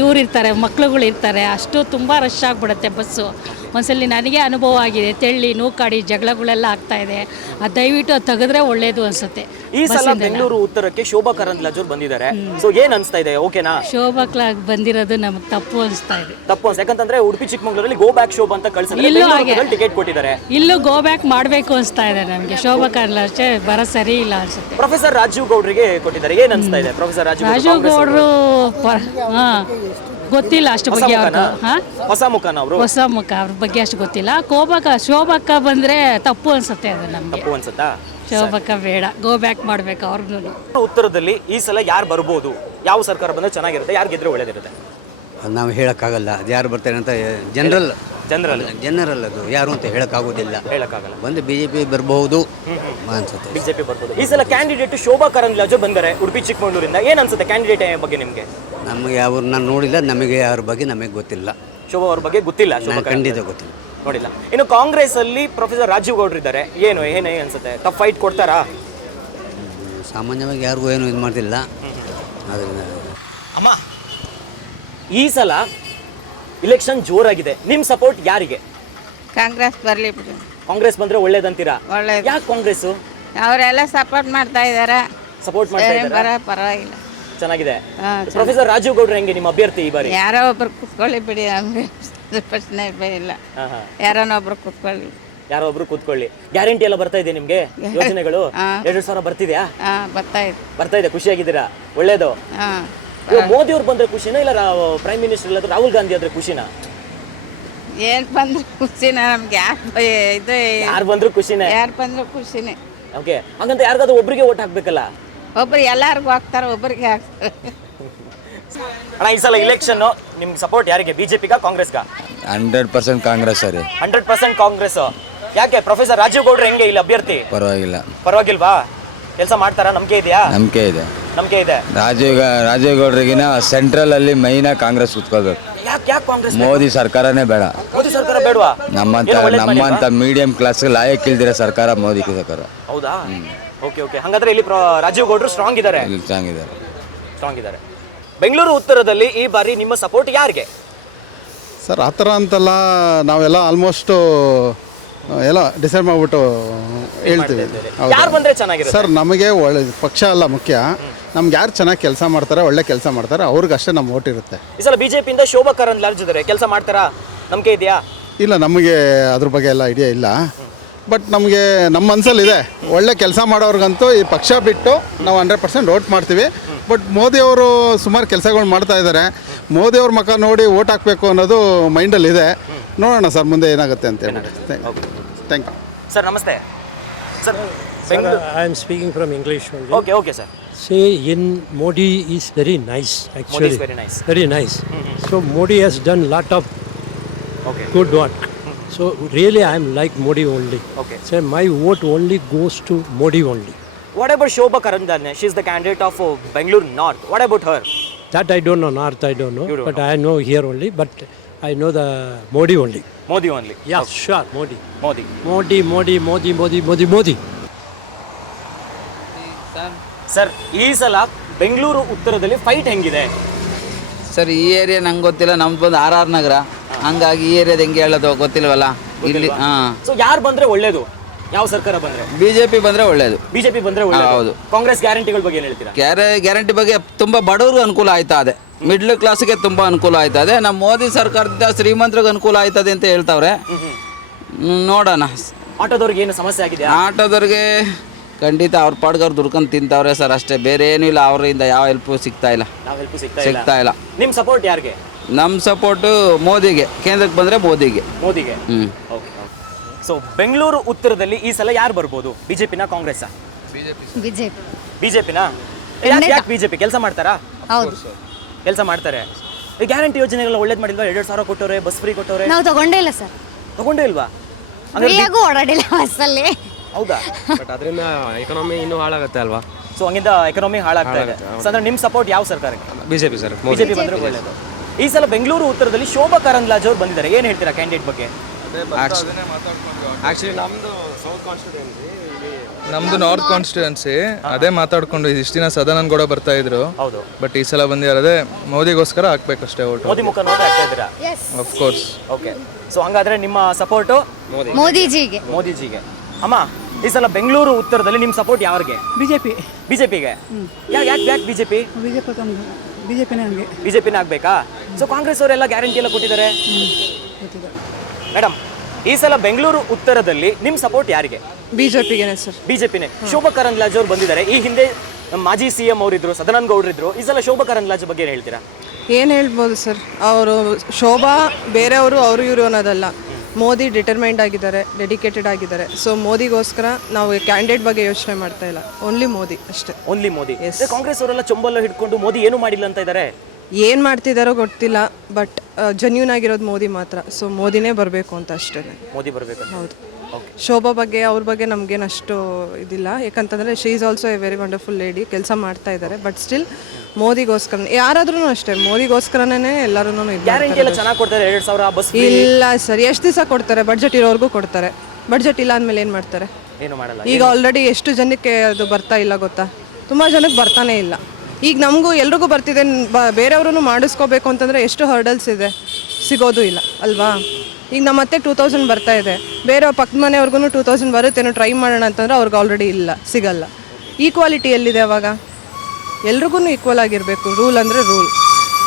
ಇವ್ರು ಇರ್ತಾರೆ, ಮಕ್ಳುಗಳು ಇರ್ತಾರೆ, ಅಷ್ಟು ತುಂಬ ರಶ್ ಆಗಿಬಿಡುತ್ತೆ ಬಸ್ಸು. ಒಂದ್ಸಲಿ ನನಗೆ ಅನುಭವ ಆಗಿದೆ, ತೆಳ್ಳಿ ನೂಕಾಡಿ ಜಗಳಗಳೆಲ್ಲ ಆಗ್ತಾ ಇದೆ. ಅದು ದಯವಿಟ್ಟು ಅದು ತೆಗೆದ್ರೆ ಒಳ್ಳೇದು ಅನ್ಸುತ್ತೆ. ಈ ಸಲ ಬೆಂಗಳೂರು ಉತ್ತರಕ್ಕೆ ಶೋಭಾ ಕರಂದ್ಲಾಜೆ ಬಂದಿದ್ದಾರೆ. ಸೊ ಏನ್ ಅನ್ಸ್ತಾ ಇದೆ? ಓಕೆನಾ? ಶೋಭಾ ಬಂದಿರೋದು ನಮಗೆ ತಪ್ಪು ಅನಿಸ್ತಾ ಇದೆ. ತಪ್ಪು ಅನ್ಸ್ ಯಾಕಂತಂದ್ರೆ ಉಡುಪಿ ಚಿಕ್ಕಮಂಗ್ಳೂರಲ್ಲಿ ಗೋ ಬ್ಯಾಕ್ ಶೋಭಾ ಅಂತ ಕಳಿಸಿದ್ರೆ ಟಿಕೆಟ್ ಕೊಟ್ಟಿದ್ದಾರೆ. ಇಲ್ಲೂ ಗೋ ಬ್ಯಾಕ್ ಮಾಡಬೇಕು ಅನಿಸ್ತಾ ಇದೆ ನಮಗೆ. ಶೋಭಾ ಕರಂದ್ಲಾಜೆ ಬರೋ ಸರಿ ಇಲ್ಲ ಅನ್ಸುತ್ತೆ. ಪ್ರೊಫೆಸರ್ ರಾಜೀವ್ ಗೌಡ್ರಿಗೆ ಕೊಟ್ಟಿದ್ದಾರೆ, ಏನ್ ಅನ್ಸ್ತಾ ಇದೆ? ಪ್ರೊಫೆಸರ್ ರಾಜೀವ್ ಗೌಡ್ರು ಗೊತ್ತಿಲ್ಲ ಅಷ್ಟು ಹೊಸ ಬಗ್ಗೆ ಮುಖನಾ? ಅವ್ರದ್ದು ಹಾಂ ಹೊಸ ಮುಖನ ಅವರು ಹೊಸ ಮುಖ ಅವ್ರ ಬಗ್ಗೆ ಅಷ್ಟು ಗೊತ್ತಿಲ್ಲ ಶೋಭಕ್ಕ ಬಂದರೆ ತಪ್ಪು ಅನ್ಸುತ್ತೆ ಅದು ನಮಗೆ. ತಪ್ಪು ಅನ್ಸುತ್ತಾ? ಶೋಭಕ್ಕ ಬೇಡ, ಗೋ ಬ್ಯಾಕ್ ಮಾಡ್ಬೇಕು ಅವ್ರನ್ನೂ. ಉತ್ತರದಲ್ಲಿ ಈ ಸಲ ಯಾರು ಬರ್ಬೋದು, ಯಾವ ಸರ್ಕಾರ ಬಂದ್ರೆ ಚೆನ್ನಾಗಿರುತ್ತೆ, ಯಾರು ಗೆದ್ರೆ ಒಳ್ಳೇದಿರುತ್ತೆ? ನಾವು ಹೇಳೋಕ್ಕಾಗಲ್ಲ ಅದು ಯಾರು ಬರ್ತಾರೆ ಅಂತ. ಜನರಲ್ ಅದು ಯಾರು ಅಂತ ಹೇಳೋಕ್ಕಾಗೋದಿಲ್ಲ. ಹೇಳಕ್ಕಾಗಲ್ಲ. ಬಂದು BJP ಬರಬಹುದು ಅನ್ಸುತ್ತೆ. ಬಿಜೆಪಿ ಬರ್ಬೋದು. ಈ ಸಲ ಕ್ಯಾಂಡಿಡೇಟ್ ಶೋಭಾ ಕರಂದ್ಲಾಜೆ ಬಂದರೆ ಉಡುಪಿ ಚಿಕ್ಕಮಗಳೂರಿಂದ. ಏನ್ ಅನ್ಸುತ್ತೆ ಕ್ಯಾಂಡಿಡೇಟ್ ಬಗ್ಗೆ ನಿಮಗೆ? ನಮಗೆ ಅವ್ರನ್ನ ನೋಡಿಲ್ಲ, ನಮಗೆ ಅವ್ರ ಬಗ್ಗೆ ನಮಗೆ ಗೊತ್ತಿಲ್ಲ. ಶೋಭಾ ಅವ್ರ ಬಗ್ಗೆ ಗೊತ್ತಿಲ್ಲ. ಶೋಭಾ ಖಂಡಿತ ಗೊತ್ತಿಲ್ಲ, ನೋಡಿಲ್ಲ. ಇನ್ನು ಕಾಂಗ್ರೆಸ್ ಅಲ್ಲಿ ಪ್ರೊಫೆಸರ್ ರಾಜೀವ್ ಗೌಡ್ರು ಇದ್ದಾರೆ. ಏನೇ ಅನ್ಸುತ್ತೆ, ಟಫ್ ಫೈಟ್ ಕೊಡ್ತಾರಾ? ಸಾಮಾನ್ಯವಾಗಿ ಯಾರಿಗೂ ಏನು ಇದು ಮಾಡ್ತಿಲ್ಲ. ಅದರಿಂದ ಅಮ್ಮ, ಈ ಸಲ ಇಲೆಕ್ಷನ್ ಜೋರಾಗಿದೆ. ನಿಮ್ ಸಪೋರ್ಟ್ ಯಾರಿಗೆ? ಕಾಂಗ್ರೆಸ್ ಬರಲಿ ಬಿಡಿ, ಕಾಂಗ್ರೆಸ್ ಬಂದ್ರೆ ಒಳ್ಳೇದಂತೀರಾ? ಒಳ್ಳೇದು. ಯಾಕೆ ಕಾಂಗ್ರೆಸ್ ಅವರೆಲ್ಲ ಸಪೋರ್ಟ್ ಮಾಡ್ತಾ ಇದ್ದಾರೆ. ಸಪೋರ್ಟ್ ಮಾಡ್ತಾ ಇದ್ದಾರೆ? ಪರವಾಗಿಲ್ಲ, ಚೆನ್ನಾಗಿದೆ. ಪ್ರೊಫೆಸರ್ ರಾಜೀವ್ ಗೌಡ್ರು ಹೆಂಗೆ ನಿಮ್ಮ ಅಭ್ಯರ್ಥಿ ಈ ಬಾರಿ? ಯಾರೋ ಒಬ್ರು ಕೂತ್ಕೊಳ್ಳಿ ಬಿಡಿ, ನಮಗೆ ಪ್ರಶ್ನೆ ಇಲ್ಲ. ಯಾರನ್ನ ಒಬ್ರು ಕೂತ್ಕೊಳ್ಳಿ. ಯಾರೋ ಒಬ್ರು ಕೂತ್ಕೊಳ್ಳಿ. ಗ್ಯಾರಂಟಿ ಎಲ್ಲ ಬರ್ತಾ ಇದೆ ನಿಮ್ಗೆ? ಯೋಜನೆಗಳು 2,000 ಬರ್ತಿದ್ಯಾ? ಬರ್ತಾ ಇದೆ, ಖುಷಿಯಾಗಿದ್ದೀರಾ? ಒಳ್ಳೇದು. ಮೋದಿ ಅವ್ರು ಬಂದ್ರೆ ಖುಷಿನಾ, ಇಲ್ಲ ಪ್ರೈಮ್ ಮಿನಿಸ್ಟರ್ ಇಲ್ಲ ರಾಹುಲ್ ಗಾಂಧಿ ಆದ್ರೆ ಖುಷಿನಾ? ಏನ್ ಬಂದ್ರು ಖುಷಿನ ನಮ್ಗೆ. ಯಾರು ಬಂದ್ರು ಖುಷಿನೇ? ಯಾರು ಬಂದ್ರು ಖುಷಿನೇ. ಓಕೆ, ಹಂಗಂತ ಯಾರಿಗಾದ್ರೂ ಒಬ್ರಿಗೆ ಓಟ್ ಹಾಕ್ಬೇಕಲ್ಲ? ಒಬ್ರು ಎಲ್ಲಾರ್ಗು ಹಾಕ್ತಾರ, ಒಬ್ಬರಿಗೆ ಹಾಕ್ತಾರೆ. ಅಣ್ಣ, ಈ ಸಲ ಇಲೆಕ್ಷನ್ ನಿಮ್ಗೆ ಸಪೋರ್ಟ್ ಯಾರಿಗೆ? ಬಿಜೆಪಿಗ ಕಾಂಗ್ರೆಸ್ಗ? 100% ಕಾಂಗ್ರೆಸ್ ಸರಿ. 100% ಕಾಂಗ್ರೆಸ್. ಯಾಕೆ? ಪ್ರೊಫೆಸರ್ ರಾಜೀವ್ ಗೌಡ್ರು ಹೆಂಗೆ ಇಲ್ಲಿ ಅಭ್ಯರ್ಥಿ? ಪರವಾಗಿಲ್ವಾ? ಕೆಲಸ ಮಾಡ್ತಾರಾ? ನಂಬಿಕೆ ಇದೆಯಾ? ನಂಬಿಕೆ ಇದೆ. ನಂಬಿಕೆ ಇದೆ. ರಾಜೀವ್ ಗೌಡ್ರಿಗಿನ ಸೆಂಟ್ರಲ್ ಅಲ್ಲಿ ಮೈನ್ ಕಾಂಗ್ರೆಸ್ ಕುತ್ಕೋಬೇಕು. ಯಾಕೆ ಕಾಂಗ್ರೆಸ್? ಮೋದಿ ಸರ್ಕಾರನೇ ಬೇಡ. ಮೋದಿ ಸರ್ಕಾರ ಬೇಡವಾ? ನಮ್ಮಂತ ಮೀಡಿಯಂ ಕ್ಲಾಸ್ ಲಾಯಕ್ ಇಲ್ದಿರೋ ಸರ್ಕಾರ ಮೋದಿ ಸರ್ಕಾರ. ಹೌದಾ? ಓಕೆ. ಹಾಗಾದ್ರೆ ಇಲ್ಲಿ ರಾಜೀವ್ ಗೌಡ್ರು ಸ್ಟ್ರಾಂಗ್ ಇದ್ದಾರೆ. ಸ್ಟ್ರಾಂಗ್ ಇದ್ದಾರೆ. ಬೆಂಗಳೂರು ಉತ್ತರದಲ್ಲಿ ಈ ಬಾರಿ ನಿಮ್ಮ ಸಪೋರ್ಟ್ ಯಾರಿಗೆ? ಸರ್, ಆ ಥರ ಅಂತಲ್ಲ, ನಾವೆಲ್ಲ ಆಲ್ಮೋಸ್ಟು ಎಲ್ಲ ಡಿಸೈಡ್ ಮಾಡಿಬಿಟ್ಟು ಹೇಳ್ತೀವಿ. ಯಾರು ಬಂದ್ರೆ ಚೆನ್ನಾಗಿರುತ್ತೆ ಸರ್? ನಮಗೆ ಒಳ್ಳೆ ಪಕ್ಷ ಅಲ್ಲ ಮುಖ್ಯ. ನಮ್ಗೆ ಯಾರು ಚೆನ್ನಾಗಿ ಕೆಲಸ ಮಾಡ್ತಾರೆ, ಒಳ್ಳೆ ಕೆಲಸ ಮಾಡ್ತಾರೆ, ಅವ್ರಿಗಷ್ಟೇ ನಮ್ಮ ಓಟ್ ಇರುತ್ತೆ. ಈ ಸಲ ಬಿಜೆಪಿಯಿಂದ ಶೋಭಾ ಕರಂದ್ಲಾಜೆ ಇದ್ದಾರೆ. ಕೆಲಸ ಮಾಡ್ತಾರಾ? ನಂಬಿಕೆ ಇದೆಯಾ? ಇಲ್ಲ, ನಮಗೆ ಅದ್ರ ಬಗ್ಗೆ ಎಲ್ಲ ಐಡಿಯಾ ಇಲ್ಲ. ಬಟ್ ನಮಗೆ ನಮ್ಮ ಮನಸ್ಸಲ್ಲಿದೆ, ಒಳ್ಳೆ ಕೆಲಸ ಮಾಡೋರ್ಗಂತೂ ಈ ಪಕ್ಷ ಬಿಟ್ಟು ನಾವು 100% ವೋಟ್ ಮಾಡ್ತೀವಿ. ಬಟ್ ಮೋದಿಯವರು ಸುಮಾರು ಕೆಲಸಗಳು ಮಾಡ್ತಾ ಇದ್ದಾರೆ. ಮೋದಿಯವ್ರ ಮುಖ ನೋಡಿ ವೋಟ್ ಹಾಕಬೇಕು ಅನ್ನೋದು ಮೈಂಡಲ್ಲಿದೆ. ನೋಡೋಣ ಸರ್ ಮುಂದೆ ಏನಾಗುತ್ತೆ ಅಂತ ಹೇಳ್ಬಿಟ್ಟು. Thank you sir. ನಮಸ್ತೆ sir. I am speaking from English only. Okay sir. Say in Modi is very nice actually. Modi is very nice. Very nice. So Modi has done lot of good work. So really I am like Modi only. Okay. So my vote only goes to Modi only. What about Shobha Karandralje? She is the candidate of Bangalore North. What about her? That I don't know. North I don't know. You don't but know. I know here only. But I know the Modi only. Modi only. Yeah, sure. Modi. Sir, ಈ ಸಲ ಬೆಂಗಳೂರು ಉತ್ತರದಲ್ಲಿ fight ಹೆಂಗಿದೆ? Sir, ಈ area ನಂಗೆ ಗೊತ್ತಿಲ್ಲ. ನಮ್ದು ಬಂದು RR ನಗರ, ಹಂಗಾಗಿ ಈ ಏರಿಯಾದ ಹೆಂಗೆ ಹೇಳೋದು ಗೊತ್ತಿಲ್ವಲ್ಲ ಇಲ್ಲಿ. ಸೊ ಯಾರು ಬಂದ್ರೆ ಒಳ್ಳೇದು? ಯಾವ ಸರ್ಕಾರ ಬಂದ್ರೆ? BJP ಬಂದ್ರೆ ಒಳ್ಳೇದು. ಬಿಜೆಪಿ ಬಂದ್ರೆ ಒಳ್ಳೇದು. ಹೌದು. ಕಾಂಗ್ರೆಸ್ ಗ್ಯಾರಂಟಿಗಳ ಬಗ್ಗೆ ಏನು ಹೇಳ್ತೀರಾ? ಗ್ಯಾರಂಟಿ ಬಗ್ಗೆ ತುಂಬ ಬಡವ್ರಿಗೆ ಅನುಕೂಲ ಆಯ್ತಾ ಇದೆ, ಮಿಡ್ಲ್ ಕ್ಲಾಸ್ಗೆ ತುಂಬ ಅನುಕೂಲ ಆಯ್ತಾ ಇದೆ. ನಮ್ಮ ಮೋದಿ ಸರ್ಕಾರದಿಂದ ಶ್ರೀಮಂತರಿಗೆ ಅನುಕೂಲ ಆಯ್ತದೆ ಅಂತ ಹೇಳ್ತಾವ್ರೆ. ನೋಡೋಣ. ಆಟೋದವ್ರಿಗೆ ಏನು ಸಮಸ್ಯೆ ಆಗಿದೆ? ಆಟೋದವ್ರಿಗೆ ಖಂಡಿತ ಅವ್ರ ಪಾಡ್ಗವ್ರು ದುಡ್ಕೊಂಡು ತಿಂತವ್ರೆ ಸರ್, ಅಷ್ಟೇ. ಬೇರೆ ಏನೂ ಇಲ್ಲ. ಅವರಿಂದ ಯಾವ ಹೆಲ್ಪು ಸಿಗ್ತಾ ಇಲ್ಲ. ಸಿಗ್ತಾ ಇಲ್ಲ. ನಿಮ್ಮ ಸಪೋರ್ಟ್ ಯಾರಿಗೆ? ನಮ್ಮ ಸಪೋರ್ಟು ಮೋದಿಗೆ. ಕೇಂದ್ರಕ್ಕೆ ಬಂದರೆ ಮೋದಿಗೆ. ಸೊ ಬೆಂಗಳೂರು ಉತ್ತರದಲ್ಲಿ ಈ ಸಲ ಯಾರು ಬರ್ಬೋದು? ಬಿಜೆಪಿನ ಕಾಂಗ್ರೆಸ್? ಬಿಜೆಪಿನ. ಯಾಕೆ ಬಿಜೆಪಿ? ಕೆಲಸ ಮಾಡ್ತಾರಾ? ಕೆಲಸ ಮಾಡ್ತಾರೆ. ಈ ಗ್ಯಾರಂಟಿ ಯೋಜನೆಗಳ ಒಳ್ಳೇದು ಮಾಡಿಲ್ವಾ? 2,000 ಕೊಟ್ಟವ್ರೆ, ಬಸ್ ಫ್ರೀ ಕೊಟ್ಟವ್ರೆ. ನಾವು ತಗೊಂಡೇ ಇಲ್ಲ ಸರ್. ತಗೊಂಡೇ ಇಲ್ವಾ? ಓಡಾಡಿಲ್ಲ ಬಸ್ಸಲ್ಲಿ. ಹೌದಾ? ಬಟ್ ಅದರಿಂದ ಎಕನಾಮಿ ಇನ್ನೂ ಹಾಳಾಗುತ್ತೆ ಅಲ್ವಾ? ಸೊ ಹಂಗಿಂದ ಎಕನಾಮಿ ಹಾಳಾಗ್ತಾ ಇದೆ. ಅಂದ್ರೆ ನಿಮ್ಮ ಸಪೋರ್ಟ್ ಯಾವ ಸರ್ಕಾರಕ್ಕೆ? BJP sir. ಬಿಜೆಪಿ ಬಂದ್ರೆ ಒಳ್ಳೇದು. ಈ ಸಲ ಬೆಂಗಳೂರು ಉತ್ತರದಲ್ಲಿ ಶೋಭಾ ಕರಂದ್ಲಾಜೆ ಅವ್ರು ಬಂದಿದ್ದಾರೆ. ಏನು ಹೇಳ್ತೀರಾ ಕ್ಯಾಂಡಿಡೇಟ್ ಬಗ್ಗೆ? ಆಕ್ಚುಲಿ ನಮ್ಮದು ಸೌತ್ ಕಾನ್ಸ್ಟಿಟ್ಯೂನ್ಸಿ, ನಮ್ದು ನಾರ್ತ್ ಕಾನ್ಸ್ಟಿಟ್ಯೂನ್ಸಿ. ಅದೇ ಮಾತಾಡ್ಕೊಂಡು ಇಷ್ಟು ದಿನ ಸದಾನಂದ ಗೌಡ ಬರ್ತಾ ಇದ್ರು. ಹೌದು. ಬಟ್ ಈ ಸಲ ಬಂದಿರೋದೇ ಮೋದಿಗೋಸ್ಕರ ಹಾಕ್ಬೇಕಷ್ಟೇ ಓಟು. ಮೋದಿ ಮುಖ ನೋಡಿ ಹಾಕ್ತಾ ಇದ್ದೀರಾ? Of course. ಓಕೆ. ಸೊ ಹಂಗಾದ್ರೆ ನಿಮ್ಮ ಸಪೋರ್ಟು ಮೋದಿಜಿಗೆ. ಅಮ್ಮ, ಈ ಸಲ ಬೆಂಗಳೂರು ಉತ್ತರದಲ್ಲಿ ನಿಮ್ಮ ಸಪೋರ್ಟ್ ಯಾರಿಗೆ? ಬಿಜೆಪಿಗೆ. ಯಾಕೆ ಬಿಜೆಪಿ? ಬಿಜೆಪಿನೇ ಆಗ್ಬೇಕಾ? ಸೊ ಕಾಂಗ್ರೆಸ್ ಅವರೆಲ್ಲ ಗ್ಯಾರಂಟಿ ಎಲ್ಲ ಕೊಟ್ಟಿದ್ದಾರೆ. ಮೇಡಮ್, ಈ ಸಲ ಬೆಂಗಳೂರು ಉತ್ತರದಲ್ಲಿ ನಿಮ್ಮ ಸಪೋರ್ಟ್ ಯಾರಿಗೆ? ಬಿಜೆಪಿಗೆ ಸರ್. ಬಿಜೆಪಿನೇ. ಶೋಭಾ ಕರಂದ್ಲಾಜೆ ಅವ್ರು ಬಂದಿದ್ದಾರೆ. ಈ ಹಿಂದೆ ಮಾಜಿ CM ಅವರಿದ್ರು, ಸದಾನಂದ ಗೌಡ್ರು ಇದ್ರು. ಈ ಸಲ ಶೋಭಾ ಕರಂದ್ಲಾಜೆ ಬಗ್ಗೆ ಏನು ಹೇಳ್ತೀರಾ? ಏನು ಹೇಳ್ಬೋದು ಸರ್, ಅವರು ಶೋಭಾ ಬೇರೆಯವರು ಅವರು ಇವರು ಅನ್ನೋದಲ್ಲ. ಮೋದಿ ಡಿಟರ್ಮೈಂಡ್ ಆಗಿದ್ದಾರೆ, ಡೆಡಿಕೇಟೆಡ್ ಆಗಿದ್ದಾರೆ. ಸೊ ಮೋದಿಗೋಸ್ಕರ ನಾವು ಕ್ಯಾಂಡಿಡೇಟ್ ಬಗ್ಗೆ ಯೋಚನೆ ಮಾಡ್ತಾ ಇಲ್ಲ, ಓನ್ಲಿ ಮೋದಿ ಅಷ್ಟೇ. ಓನ್ಲಿ ಮೋದಿ. ಕಾಂಗ್ರೆಸ್ ಅವರೆಲ್ಲ ಚೊಂಬಲ್ಲ ಹಿಡ್ಕೊಂಡು ಮೋದಿ ಏನು ಮಾಡಿಲ್ಲ ಅಂತ ಇದ್ದಾರೆ. ಏನು ಮಾಡ್ತಿದ್ದಾರೋ ಗೊತ್ತಿಲ್ಲ, ಬಟ್ ಜೆನ್ಯೂನ್ ಆಗಿರೋದು ಮೋದಿ ಮಾತ್ರ. ಸೊ ಮೋದಿನೇ ಬರಬೇಕು ಅಂತ ಅಷ್ಟೇ. ಮೋದಿ ಬರಬೇಕು. ಹೌದು. ಶೋಭಾ ಬಗ್ಗೆ ಅವ್ರ ಬಗ್ಗೆ ನಮಗೇನು ಅಷ್ಟು ಇದಿಲ್ಲ, ಯಾಕಂತಂದರೆ she is also A very wonderful lady, ಕೆಲಸ ಮಾಡ್ತಾ ಇದ್ದಾರೆ. ಬಟ್ ಸ್ಟಿಲ್ ಮೋದಿಗೋಸ್ಕರ ಯಾರಾದ್ರೂ ಅಷ್ಟೇ, ಮೋದಿಗೋಸ್ಕರನೇ ಎಲ್ಲರೂ ಗ್ಯಾರಂಟಿ ಎಲ್ಲ ಚೆನ್ನಾಗಿ ಕೊಡ್ತಾರೆ. 2000 ಬಸ್ ಇಲ್ಲ ಸರ್, ಎಷ್ಟು ದಿವಸ ಕೊಡ್ತಾರೆ? ಬಡ್ಜೆಟ್ ಇರೋರ್ಗೂ ಕೊಡ್ತಾರೆ. ಬಡ್ಜೆಟ್ ಇಲ್ಲ ಅಂದಮೇಲೆ ಏನು ಮಾಡ್ತಾರೆ? ಏನು ಮಾಡಲ್ಲ. ಈಗ ಆಲ್ರೆಡಿ ಎಷ್ಟು ಜನಕ್ಕೆ ಅದು ಬರ್ತಾ ಇಲ್ಲ ಗೊತ್ತಾ? ತುಂಬ ಜನಕ್ಕೆ ಬರ್ತಾನೆ ಇಲ್ಲ. ಈಗ ನಮಗೂ ಎಲ್ರಿಗೂ ಬರ್ತಿದೆ, ಬೇರೆಯವ್ರೂ ಮಾಡಿಸ್ಕೋಬೇಕು ಅಂತಂದರೆ ಎಷ್ಟು ಹರ್ಡಲ್ಸ್ ಇದೆ, ಸಿಗೋದು ಇಲ್ಲ ಅಲ್ವಾ? ಈಗ ನಮ್ಮ ಮತ್ತೆ 2000 ಬರ್ತಾ ಇದೆ, ಬೇರೆ ಪಕ್ಕದ ಮನೆಯವ್ರಿಗೂ 2000 ಬರುತ್ತೇನೋ ಟ್ರೈ ಮಾಡೋಣ ಅಂತಂದ್ರೆ ಅವ್ರಿಗೆ ಆಲ್ರೆಡಿ ಇಲ್ಲ, ಸಿಗಲ್ಲ. ಈಕ್ವಾಲಿಟಿ ಎಲ್ಲಿದೆ ಅವಾಗ? ಎಲ್ರಿಗೂ ಈಕ್ವಲ್ ಆಗಿರಬೇಕು, ರೂಲ್ ಅಂದರೆ ರೂಲ್.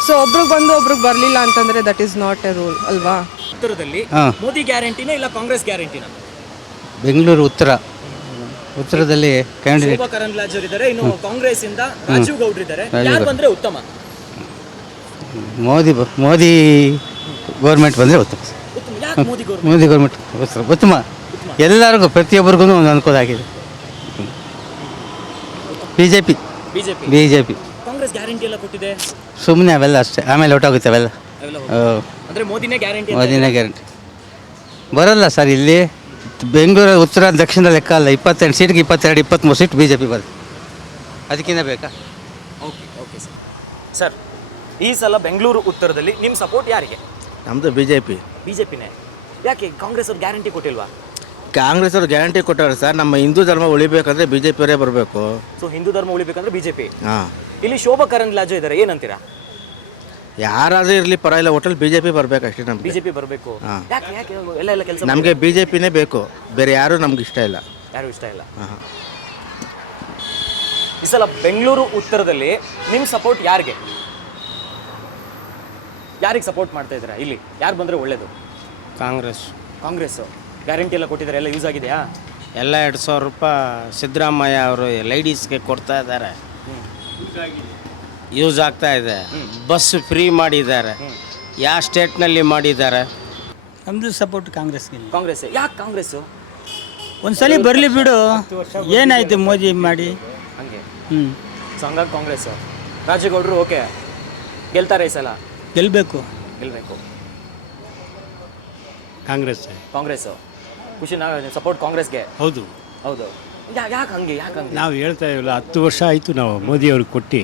ಸೊ ಒಬ್ರಿಗೆ ಬಂದು ಒಬ್ರಿಗೆ ಬರಲಿಲ್ಲ ಅಂತಂದರೆ that is not A rule ಅಲ್ವಾ? ಉತ್ತರದಲ್ಲಿ ಮೋದಿ ಗ್ಯಾರಂಟಿನೇ ಇಲ್ಲ ಕಾಂಗ್ರೆಸ್ ಗ್ಯಾರಂಟಿನ? ಬೆಂಗಳೂರು ಉತ್ತರದಲ್ಲಿ ಕ್ಯಾಂಡಿಡೇಟ್ ಶೋಭಾ ಕರಂದ್ಲಾಜೆ ಇದ್ದಾರೆ, ಇನ್ನು ಕಾಂಗ್ರೆಸ್ ಇಂದ ರಾಜೀವ್ ಗೌಡ್ರು ಇದ್ದಾರೆ. ಯಾರು ಬಂದ್ರೆ ಉತ್ತಮ? ಮೋದಿ ಗೌರ್ಮೆಂಟ್ ಬಂದರೆ ಉತ್ತಮ. ಯಾಕೆ ಮೋದಿ ಗೌರ್ಮೆಂಟ್? ಮೋದಿ ಗೌರ್ಮೆಂಟ್ ಉತ್ತಮ, ಎಲ್ಲರಿಗೂ ಪ್ರತಿಯೊಬ್ಬರಿಗೂ ಒಂದು ಅನುಕೂಲ ಆಗಿದೆ. ಬಿಜೆಪಿ ಕಾಂಗ್ರೆಸ್ ಗ್ಯಾರಂಟಿ ಎಲ್ಲ ಕೊಟ್ಟಿದೆ, ಸುಮ್ಮನೆ ಅವೆಲ್ಲ ಅಷ್ಟೇ, ಆಮೇಲೆ ಹೊಟ್ಟೋಗುತ್ತೆ ಅವೆಲ್ಲ. ಅಂದ್ರೆ ಮೋದಿನೇ ಗ್ಯಾರಂಟಿ. ಮೋದಿನೇ ಗ್ಯಾರಂಟಿ ಬರಲ್ಲ ಸರ್. ಇಲ್ಲಿ ಬೆಂಗಳೂರು ಉತ್ತರ ದಕ್ಷಿಣ ಲೆಕ್ಕ ಅಲ್ಲ, 28 ಸೀಟ್ಗೆ 22 23 ಸೀಟ್ BJP ಬರುತ್ತೆ. ಅದಕ್ಕಿಂತ ಬೇಕಾ? ಓಕೆ ಸರ್, ಈ ಸಲ ಬೆಂಗಳೂರು ಉತ್ತರದಲ್ಲಿ ನಿಮ್ಮ ಸಪೋರ್ಟ್ ಯಾರಿಗೆ? ನಮ್ಮದು ಬಿಜೆಪಿನೇ. ಯಾಕೆ ಕಾಂಗ್ರೆಸ್ ಅವ್ರು ಗ್ಯಾರಂಟಿ ಕೊಟ್ಟಿಲ್ವಾ? ಕಾಂಗ್ರೆಸ್ ಅವರು ಗ್ಯಾರಂಟಿ ಕೊಟ್ಟವ್ರೆ ಸರ್. ನಮ್ಮ ಹಿಂದೂ ಧರ್ಮ ಉಳಿಬೇಕಂದ್ರೆ BJP ಬರಬೇಕು. ಸೊ ಹಿಂದೂ ಧರ್ಮ ಉಳಿಬೇಕಂದ್ರೆ ಬಿಜೆಪಿ. ಹಾಂ, ಇಲ್ಲಿ ಶೋಭಾ ಕರಂದ್ಲಾಜೆ ಇದ್ದಾರೆ, ಏನಂತೀರಾ? ಯಾರಾದರೂ ಇರಲಿ ಪರವಾಗಿಲ್ಲ, ಒಟ್ಟಲ್ಲಿ BJP ಬರಬೇಕು ಅಷ್ಟೇ. ನಮ್ಗೆ ಬಿಜೆಪಿ ಬರಬೇಕು. ಯಾಕೆ ಎಲ್ಲ ಕೆಲಸ ನಮಗೆ BJPನೇ ಬೇಕು, ಬೇರೆ ಯಾರೂ ನಮ್ಗೆ ಇಷ್ಟ ಇಲ್ಲ. ಯಾರು ಇಷ್ಟ ಇಲ್ಲ. ಈ ಸಲ ಬೆಂಗಳೂರು ಉತ್ತರದಲ್ಲಿ ನಿಮ್ಮ ಸಪೋರ್ಟ್ ಯಾರಿಗೆ ಸಪೋರ್ಟ್ ಮಾಡ್ತಾ ಇದ್ದೀರಾ? ಇಲ್ಲಿ ಯಾರು ಬಂದರೆ ಒಳ್ಳೇದು? ಕಾಂಗ್ರೆಸ್ ಗ್ಯಾರಂಟಿ ಎಲ್ಲ ಕೊಟ್ಟಿದ್ದಾರೆ, ಎಲ್ಲ ಯೂಸ್ ಆಗಿದೆಯಾ? ಎಲ್ಲ 2000 ರೂಪಾಯಿ ಸಿದ್ದರಾಮಯ್ಯ ಅವರು ಲೇಡೀಸ್ಗೆ ಕೊಡ್ತಾ ಇದ್ದಾರೆ, ಯೂಸ್ ಆಗ್ತಾ ಇದೆ. ಬಸ್ ಫ್ರೀ ಮಾಡಿದ್ದಾರೆ, ಯಾವ ಸ್ಟೇಟ್ನಲ್ಲಿ ಮಾಡಿದ್ದಾರೆ. ನಮ್ಮದು ಸಪೋರ್ಟ್ ಕಾಂಗ್ರೆಸ್ಗೆ. ಕಾಂಗ್ರೆಸ್. ಯಾಕೆ ಕಾಂಗ್ರೆಸ್ಸು? ಒಂದ್ಸಲಿ ಬರಲಿ ಬಿಡು, ಏನಾಯ್ತು ಮೋದಿ ಮಾಡಿ ಹಂಗೆ. ಸೊ ಹಂಗಾಗಿ ಕಾಂಗ್ರೆಸ್. ರಾಜೇಗೌಡರು ಓಕೆ, ಗೆಲ್ತಾರೆ ಈ ಸಲ? ಗೆಲ್ಲಬೇಕು. ಕಾಂಗ್ರೆಸ್ ಖುಷಿ. ಸಪೋರ್ಟ್ ಕಾಂಗ್ರೆಸ್ಗೆ. ಹೌದು. ಯಾಕೆ ಹಂಗೆ? ನಾವು ಹೇಳ್ತಾ ಇರಲ್ಲ, 10 ವರ್ಷ ಆಯಿತು ನಾವು ಮೋದಿಯವ್ರಿಗೆ ಕೊಟ್ಟು.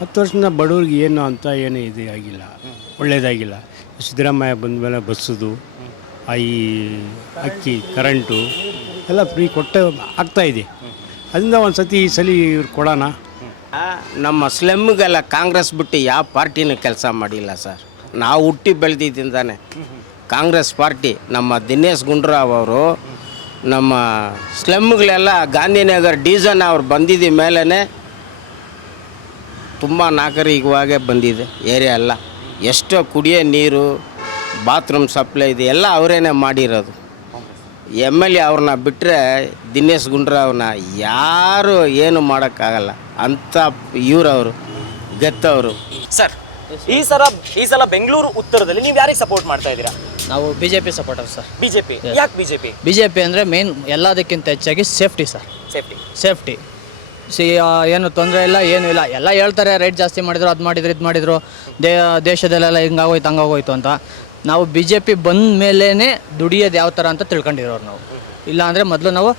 10 ವರ್ಷದಿಂದ ಬಡವ್ರಿಗೆ ಏನು ಅಂತ ಏನು ಇದು ಆಗಿಲ್ಲ, ಒಳ್ಳೇದಾಗಿಲ್ಲ. ಸಿದ್ದರಾಮಯ್ಯ ಬಂದ ಮೇಲೆ ಬಸ್ಸುದು, ಈ ಅಕ್ಕಿ, ಕರೆಂಟು ಎಲ್ಲ ಫ್ರೀ ಆಗ್ತಾಯಿದೆ. ಅದರಿಂದ ಒಂದು ಸತಿ ಈ ಸಲ ಇವ್ರು ಕೊಡೋಣ. ನಮ್ಮ ಸ್ಲಮ್ಗೆಲ್ಲ ಕಾಂಗ್ರೆಸ್ ಬಿಟ್ಟು ಯಾವ ಪಾರ್ಟಿನೂ ಕೆಲಸ ಮಾಡಿಲ್ಲ ಸರ್. ನಾವು ಹುಟ್ಟಿ ಬೆಳೆದಿದ್ದಾನೆ ಕಾಂಗ್ರೆಸ್ ಪಾರ್ಟಿ. ನಮ್ಮ ದಿನೇಶ್ ಗುಂಡೂರಾವ್ ಅವರು ನಮ್ಮ ಸ್ಲಮ್ಗಳೆಲ್ಲ ಗಾಂಧಿನಗರ್ ಡಿವಿಷನ್ ಅವ್ರು ಬಂದಿದ್ದ ಮೇಲೇ ತುಂಬ ನಾಗರಿಕವಾಗೇ ಬಂದಿದೆ ಏರಿಯಾ ಎಲ್ಲ. ಎಷ್ಟೋ ಕುಡಿಯೋ ನೀರು, ಬಾತ್ರೂಮ್ ಸಪ್ಲೈ ಇದೆ ಎಲ್ಲ ಅವರೇನೆ ಮಾಡಿರೋದು. MLA ಅವ್ರನ್ನ ಬಿಟ್ಟರೆ ದಿನೇಶ್ ಗುಂಡೂರಾವ್ನ ಯಾರು ಏನು ಮಾಡೋಕ್ಕಾಗಲ್ಲ ಅಂತ ಇವ್ರವರು ಗೆತ್ತವರು. ಸರ್, ಈ ಸಲ ಬೆಂಗಳೂರು ಉತ್ತರದಲ್ಲಿ ನೀವು ಯಾರಿಗೆ ಸಪೋರ್ಟ್ ಮಾಡ್ತಾ ಇದ್ದೀರಾ? ನಾವು BJP ಸಪೋರ್ಟರ್ ಸರ್. ಬಿಜೆಪಿ. ಯಾಕೆ ಬಿಜೆಪಿ? BJP ಅಂದರೆ ಮೇನ್ ಎಲ್ಲದಕ್ಕಿಂತ ಹೆಚ್ಚಾಗಿ ಸೇಫ್ಟಿ ಸರ್. ಸೇಫ್ಟಿ ಏನು ತೊಂದರೆ ಇಲ್ಲ, ಏನೂ ಇಲ್ಲ. ಎಲ್ಲ ಹೇಳ್ತಾರೆ ರೇಟ್ ಜಾಸ್ತಿ ಮಾಡಿದ್ರು, ಅದು ಮಾಡಿದ್ರು, ಇದು ಮಾಡಿದ್ರು, ದೇಶದಲ್ಲೆಲ್ಲ ಹಿಂಗಾಗೋಯ್ತು ಹಂಗಾಗೋಯ್ತು ಅಂತ. ನಾವು BJP ಬಂದ ಮೇಲೇ ದುಡಿಯೋದು ಯಾವ ಥರ ಅಂತ ತಿಳ್ಕೊಂಡಿರೋರು ನಾವು. ಇಲ್ಲ ಅಂದರೆ ಮೊದಲು ನಾವು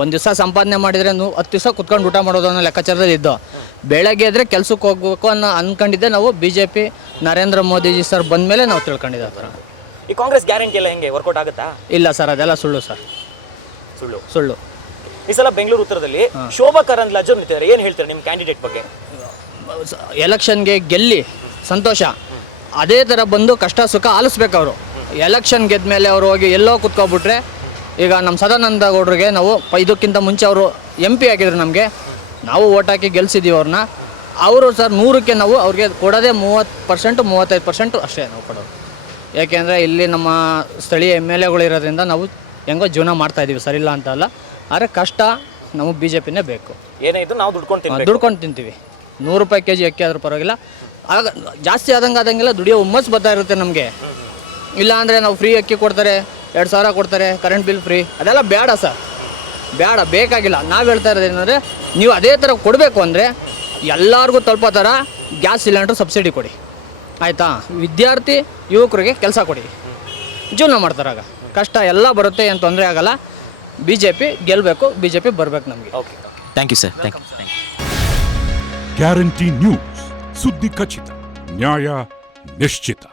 ಒಂದು ದಿವಸ ಸಂಪಾದನೆ ಮಾಡಿದರೆ 10 ದಿವಸ ಕುತ್ಕೊಂಡು ಊಟ ಮಾಡೋದು ಅನ್ನೋ ಲೆಕ್ಕಾಚಾರದಲ್ಲಿ ಇದ್ದೋ. ಬೆಳಗ್ಗೆ ಎದ್ರೆ ಕೆಲ್ಸಕ್ಕೆ ಹೋಗ್ಬೇಕು ಅನ್ನೋ ಅಂದ್ಕೊಂಡಿದ್ದೆ ನಾವು. BJP ನರೇಂದ್ರ ಮೋದಿಜಿ ಸರ್ ಬಂದ ಮೇಲೆ ನಾವು ತಿಳ್ಕೊಂಡಿದ್ದೆ ಆ ಥರ. ಈ ಕಾಂಗ್ರೆಸ್ ಗ್ಯಾರಂಟಿ ಎಲ್ಲ ಹೆಂಗೆ ವರ್ಕೌಟ್ ಆಗುತ್ತಾ? ಇಲ್ಲ ಸರ್, ಅದೆಲ್ಲ ಸುಳ್ಳು ಸರ್, ಸುಳ್ಳು. ಈ ಸಲ ಬೆಂಗಳೂರು ಉತ್ತರದಲ್ಲಿ ಶೋಭಾ ಕರಂದ್ಲಾಜೆ ನಿಂತಿದ್ದಾರೆ, ಏನು ಹೇಳ್ತಾರೆ ನಿಮ್ಮ ಕ್ಯಾಂಡಿಡೇಟ್ ಬಗ್ಗೆ? ಎಲೆಕ್ಷನ್ಗೆ ಗೆಲ್ಲಿ ಸಂತೋಷ, ಅದೇ ಥರ ಬಂದು ಕಷ್ಟ ಸುಖ ಆಲಿಸ್ಬೇಕು ಅವರು. ಎಲೆಕ್ಷನ್ ಗೆದ್ದ ಮೇಲೆ ಅವರು ಹೋಗಿ ಎಲ್ಲೋ ಕುತ್ಕೊಬಿಟ್ರೆ, ಈಗ ನಮ್ಮ ಸದಾನಂದ ಗೌಡ್ರಿಗೆ ನಾವು ಇದಕ್ಕಿಂತ ಮುಂಚೆ ಅವರು MP ಆಗಿದ್ರು, ನಮಗೆ ನಾವು ಓಟ್ ಹಾಕಿ ಗೆಲ್ಸಿದ್ದೀವಿ ಅವ್ರನ್ನ. ಅವರು ಸರ್ 100ಕ್ಕೆ ನಾವು ಅವ್ರಿಗೆ ಕೊಡೋದೇ 30% 35% ಅಷ್ಟೇ ನಾವು ಕೊಡೋದು. ಯಾಕೆಂದರೆ ಇಲ್ಲಿ ನಮ್ಮ ಸ್ಥಳೀಯ MLAಗಳು ಇರೋದ್ರಿಂದ ನಾವು ಹೆಂಗೋ ಜೀವನ ಮಾಡ್ತಾಯಿದ್ದೀವಿ, ಸರಿಯಿಲ್ಲ ಅಂತ ಅಲ್ಲ. ಆದರೆ ಕಷ್ಟ ನಮಗೆ BJPನೇ ಬೇಕು. ಏನೇ ಇದು ನಾವು ದುಡ್ಕೊಂಡು ತಿಂತೀವಿ. 100 ರೂಪಾಯಿ kg ಅಕ್ಕಿ ಆದರೂ ಪರವಾಗಿಲ್ಲ, ಆಗ ಜಾಸ್ತಿ ಆದಂಗೆಲ್ಲ ದುಡಿಯೋ ಹುಮ್ಮಸ್ ಬರ್ತಾ ಇರುತ್ತೆ ನಮಗೆ. ಇಲ್ಲ ಅಂದರೆ ನಾವು ಫ್ರೀ ಅಕ್ಕಿ ಕೊಡ್ತಾರೆ, 2,000 ಕೊಡ್ತಾರೆ, ಕರೆಂಟ್ ಬಿಲ್ ಫ್ರೀ, ಅದೆಲ್ಲ ಬೇಡ ಸರ್, ಬೇಡ, ಬೇಕಾಗಿಲ್ಲ. ನಾವು ಹೇಳ್ತಾ ಇರೋದು ಏನಂದರೆ ನೀವು ಅದೇ ಥರ ಕೊಡಬೇಕು ಅಂದರೆ ಎಲ್ಲರಿಗೂ ತಲುಪೋ ಥರ ಗ್ಯಾಸ್ ಸಿಲಿಂಡ್ರ್ ಸಬ್ಸಿಡಿ ಕೊಡಿ, ಆಯಿತಾ? ವಿದ್ಯಾರ್ಥಿ ಯುವಕರಿಗೆ ಕೆಲಸ ಕೊಡಿ, ಜೀವನ ಮಾಡ್ತಾರೆ. ಆಗ ಕಷ್ಟ ಎಲ್ಲ ಬರುತ್ತೆ, ಏನು ತೊಂದರೆ ಆಗಲ್ಲ. BJP ಗೆಲ್ಲಬೇಕು, BJP ಬರಬೇಕು ನಮಗೆ. Okay, thank you sir, thank you. Guarantee news, ಸುದ್ದಿ ಖಚಿತ, ನ್ಯಾಯ ನಿಶ್ಚಿತ.